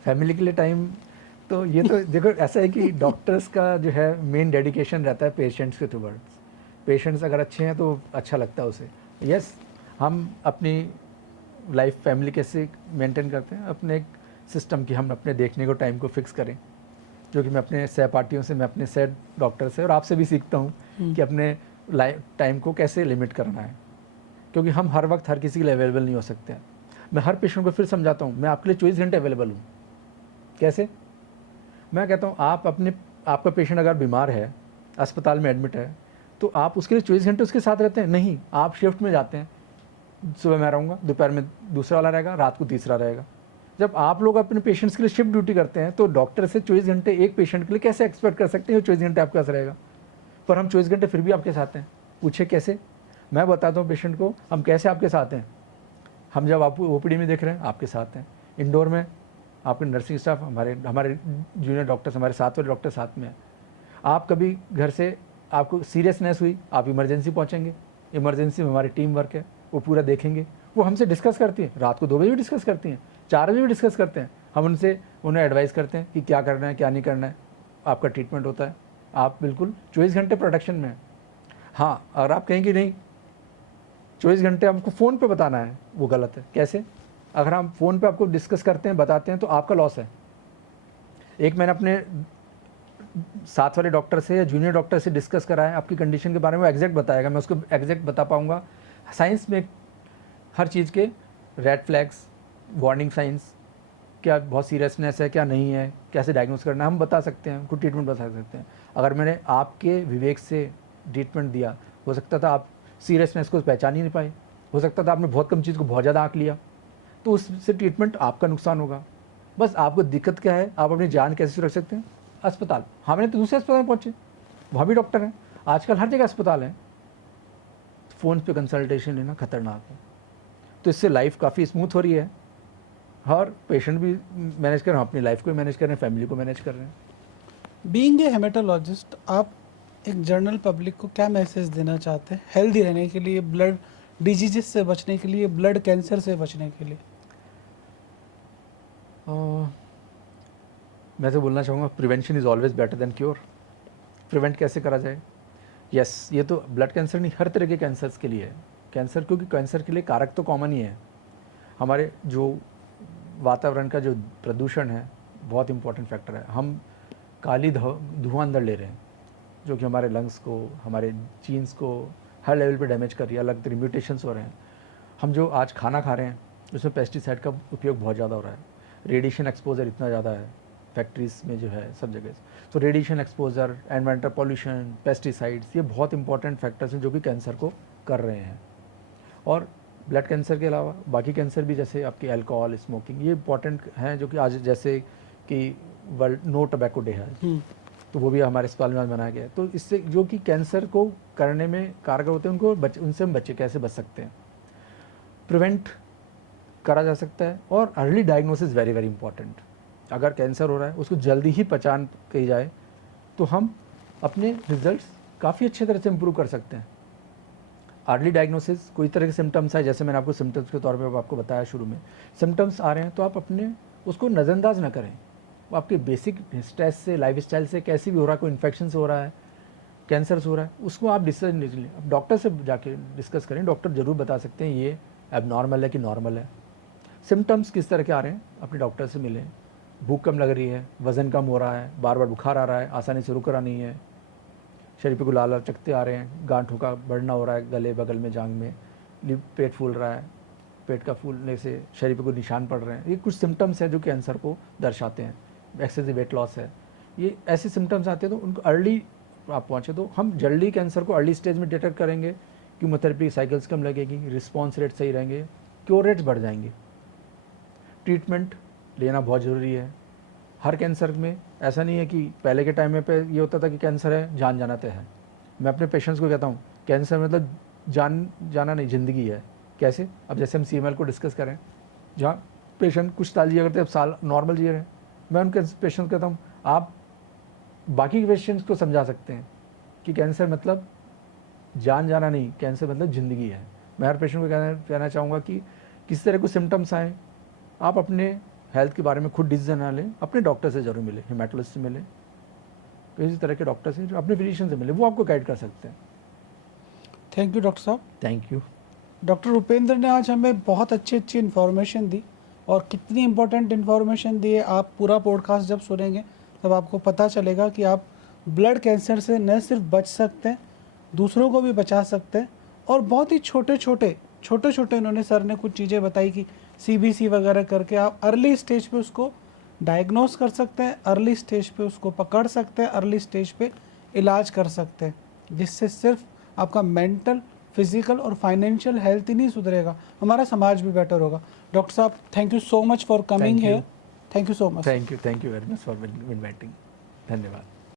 फैमिली के लिए टाइम, तो ये तो देखो ऐसा है कि डॉक्टर्स का जो है मेन डेडिकेशन रहता है पेशेंट्स के टुवर्ड्स। पेशेंट्स अगर अच्छे हैं तो अच्छा लगता है उसे। यस, हम अपनी लाइफ फैमिली कैसे मेंटेन करते हैं, अपने एक सिस्टम की हम अपने देखने को टाइम को फिक्स करें, जो कि मैं अपने सहपाठियों से, मैं अपने सह डॉक्टर से और आपसे भी सीखता हूँ कि अपने लाइफ टाइम को कैसे लिमिट करना है, क्योंकि हम हर वक्त हर किसी के लिए अवेलेबल नहीं हो सकते हैं। मैं हर पेशेंट को फिर समझाता हूँ, मैं आपके लिए 24 घंटे अवेलेबल हूँ। कैसे? मैं कहता हूँ आपका पेशेंट अगर बीमार है, अस्पताल में एडमिट है, तो आप उसके लिए 24 घंटे उसके साथ रहते हैं? नहीं, आप शिफ्ट में जाते हैं। सुबह मैं रहूँगा, दोपहर में दूसरा वाला रहेगा, रात को तीसरा रहेगा। जब आप लोग अपने पेशेंट्स के लिए शिफ्ट ड्यूटी करते हैं, तो डॉक्टर से 24 घंटे एक पेशेंट के लिए कैसे एक्सपेक्ट कर सकते हैं 24 घंटे आपके पास रहेगा? पर हम 24 घंटे फिर भी आपके साथ हैं। पूछे कैसे? मैं बताता हूँ पेशेंट को हम कैसे आपके साथ हैं। हम जब आपको ओपीडी में देख रहे हैं, आपके साथ हैं। इंडोर में आपके नर्सिंग स्टाफ, हमारे जूनियर डॉक्टर्स, हमारे साथ वाले डॉक्टर साथ में हैं। आप कभी घर से आपको सीरियसनेस हुई, आप इमरजेंसी पहुंचेंगे, इमरजेंसी में हमारी टीम वर्क है, वो पूरा देखेंगे। वो हमसे डिस्कस करती हैं, रात को 2 बजे भी डिस्कस करती हैं, 4 बजे भी डिस्कस करते हैं। हम उन्हें एडवाइस करते हैं कि क्या करना है, क्या नहीं करना है। आपका ट्रीटमेंट होता है, आप बिल्कुल 24 घंटे प्रोटेक्शन में हैं। हाँ, अगर आप कहेंगे नहीं 24 घंटे हमको फ़ोन पे बताना है, वो गलत है। कैसे? अगर हम फ़ोन पे आपको डिस्कस करते हैं, बताते हैं, तो आपका लॉस है। एक मैंने अपने साथ वाले डॉक्टर से या जूनियर डॉक्टर से डिस्कस करा है, आपकी कंडीशन के बारे में एग्जैक्ट बताएगा, मैं उसको एग्जैक्ट बता पाऊँगा। साइंस में हर चीज़ के रेड फ्लैग्स, वार्निंग साइंस, क्या बहुत सीरियसनेस है, क्या नहीं है, कैसे डायग्नोस करना है, हम बता सकते हैं, उनको ट्रीटमेंट बता सकते हैं। अगर मैंने आपके विवेक से ट्रीटमेंट दिया, हो सकता था आप सीरियसनेस को पहचान ही नहीं पाए, हो सकता था आपने बहुत कम चीज़ को बहुत ज़्यादा आंक लिया, तो उससे ट्रीटमेंट आपका नुकसान होगा। बस आपको दिक्कत क्या है, आप अपनी जान कैसे सुरक्षा सकते हैं? अस्पताल, हाँ मैंने तो दूसरे अस्पताल में पहुँचे, वहाँ भी डॉक्टर हैं। आजकल हर जगह अस्पताल हैं। फ़ोन पे कंसल्टेशन लेना खतरनाक है। तो इससे लाइफ काफ़ी स्मूथ हो रही है, और पेशेंट भी मैनेज कर रहे हैं, अपनी लाइफ को भी मैनेज कर रहे हैं, फैमिली को मैनेज कर रहे हैं। बीइंग ए हेमेटोलॉजिस्ट, आप एक जनरल पब्लिक को क्या मैसेज देना चाहते हैं हेल्दी रहने के लिए, ब्लड डिजीजेस से बचने के लिए, ब्लड कैंसर से बचने के लिए? मैं तो बोलना चाहूँगा prevention is always better than cure. Prevent कैसे करा जाए? यस, ये तो ब्लड कैंसर नहीं, हर तरह के कैंसर्स के लिए है। कैंसर, क्योंकि कैंसर के लिए कारक तो कॉमन ही है। हमारे जो वातावरण का जो प्रदूषण है, बहुत इंपॉर्टेंट फैक्टर है। हम काली धुआं अंदर ले रहे हैं, जो कि हमारे लंग्स को, हमारे जीन्स को हर लेवल पे डैमेज कर रही है, अलग तरह म्यूटेशंस हो रहे हैं। हम जो आज खाना खा रहे हैं, उसमें पेस्टिसाइड का उपयोग बहुत ज़्यादा हो रहा है। रेडिएशन एक्सपोजर इतना ज़्यादा है फैक्ट्रीज में जो है, सब जगह। तो radiation exposure, environmental pollution, pesticides, ये बहुत इंपॉर्टेंट फैक्टर्स हैं जो कि कैंसर को कर रहे हैं। और ब्लड कैंसर के अलावा बाकी कैंसर भी, जैसे आपकी अल्कोहल, स्मोकिंग, ये इंपॉर्टेंट हैं, जो कि आज जैसे कि वर्ल्ड नो टोबैको डे है, तो वो भी हमारे अस्पताल में आज मनाया गया है। तो इससे जो कि कैंसर को करने में कारगर होते हैं, उनसे हम बच्चे कैसे बच सकते हैं, प्रिवेंट करा जा सकता है। और early diagnosis very very important. अगर कैंसर हो रहा है, उसको जल्दी ही पहचान की जाए, तो हम अपने रिजल्ट्स काफ़ी अच्छे तरह से इम्प्रूव कर सकते हैं। अर्ली डायग्नोसिस, कोई तरह के सिम्टम्स आए, जैसे मैंने आपको सिम्टम्स के तौर पे आपको बताया शुरू में, सिम्टम्स आ रहे हैं तो आप अपने उसको नज़रअंदाज ना करें। वो आपके बेसिक स्ट्रेस से, लाइफ स्टाइल से, कैसे भी हो रहा है, कोई इन्फेक्शन से हो रहा है, कैंसर से हो रहा है, उसको आप डिसीजन ले लें। अब डॉक्टर से जाके डिस्कस करें, डॉक्टर ज़रूर बता सकते हैं ये एबनॉर्मल है कि नॉर्मल है। सिम्टम्स किस तरह के आ रहे हैं, अपने डॉक्टर से मिलें। भूख कम लग रही है, वज़न कम हो रहा है, बार बार बुखार आ रहा है, आसानी से रुक रहा नहीं है, शरीर पे को लाल लाल चकत्ते आ रहे हैं, गांठों का बढ़ना हो रहा है, गले बगल में, जांग में, पेट फूल रहा है, पेट का फूलने से शरीर पे कोई निशान पड़ रहे हैं, ये कुछ सिम्टम्स हैं जो कैंसर को दर्शाते हैं। एक्सेसिव वेट लॉस है, ये ऐसे सिम्टम्स आते हैं, तो उनको अर्ली आप पहुँचे तो हम जल्दी कैंसर को अर्ली स्टेज में डिटेक्ट करेंगे। कीमोथेरेपी साइकिल्स कम लगेगी, रिस्पॉन्स रेट सही रहेंगे, क्योर रेट्स बढ़ जाएंगे। ट्रीटमेंट लेना बहुत ज़रूरी है। हर कैंसर में ऐसा नहीं है कि पहले के टाइम में पे ये होता था कि कैंसर है, जान जाना तय है। मैं अपने पेशेंट्स को कहता हूँ, कैंसर मतलब जान जाना नहीं, ज़िंदगी है। कैसे? अब जैसे हम CML को डिस्कस करें, जहाँ पेशेंट कुछ साल जिया करते हैं, अब साल नॉर्मल जी रहे हैं, मैं उनके पेशेंट्स कहता हूँ, आप बाकी के पेशेंट्स को समझा सकते हैं कि कैंसर मतलब जान जाना नहीं, कैंसर मतलब ज़िंदगी है। मैं हर पेशेंट को कहना चाहूँगा कि किसी तरह को सिम्टम्स आए, आप अपने हेल्थ के बारे में खुद डिसीजन ना लें, अपने डॉक्टर से ज़रूर मिले, हेमाटोलॉजिस्ट से मिले, किसी तरह के डॉक्टर से, जो अपने फिजिशियन से मिले, वो आपको गाइड कर सकते हैं। थैंक यू डॉक्टर साहब। Thank you. डॉक्टर रुपेंद्र ने आज हमें बहुत अच्छी अच्छी इन्फॉर्मेशन दी, और कितनी इम्पोर्टेंट इन्फॉर्मेशन दी है, आप पूरा पॉडकास्ट जब सुनेंगे तब आपको पता चलेगा कि आप ब्लड कैंसर से न सिर्फ बच सकते हैं, दूसरों को भी बचा सकते हैं। और बहुत ही छोटे छोटे इन्होंने सर ने कुछ चीज़ें बताई कि CBC वगैरह करके आप अर्ली स्टेज पे उसको डायग्नोस कर सकते हैं, अर्ली स्टेज पे उसको पकड़ सकते हैं, अर्ली स्टेज पे इलाज कर सकते हैं, जिससे सिर्फ आपका मेंटल, फिजिकल और फाइनेंशियल हेल्थ ही नहीं सुधरेगा, हमारा समाज भी बेटर होगा। डॉक्टर साहब, thank you so much for coming Thank you. Here. Thank you so much. Thank you very much for inviting. धन्यवाद।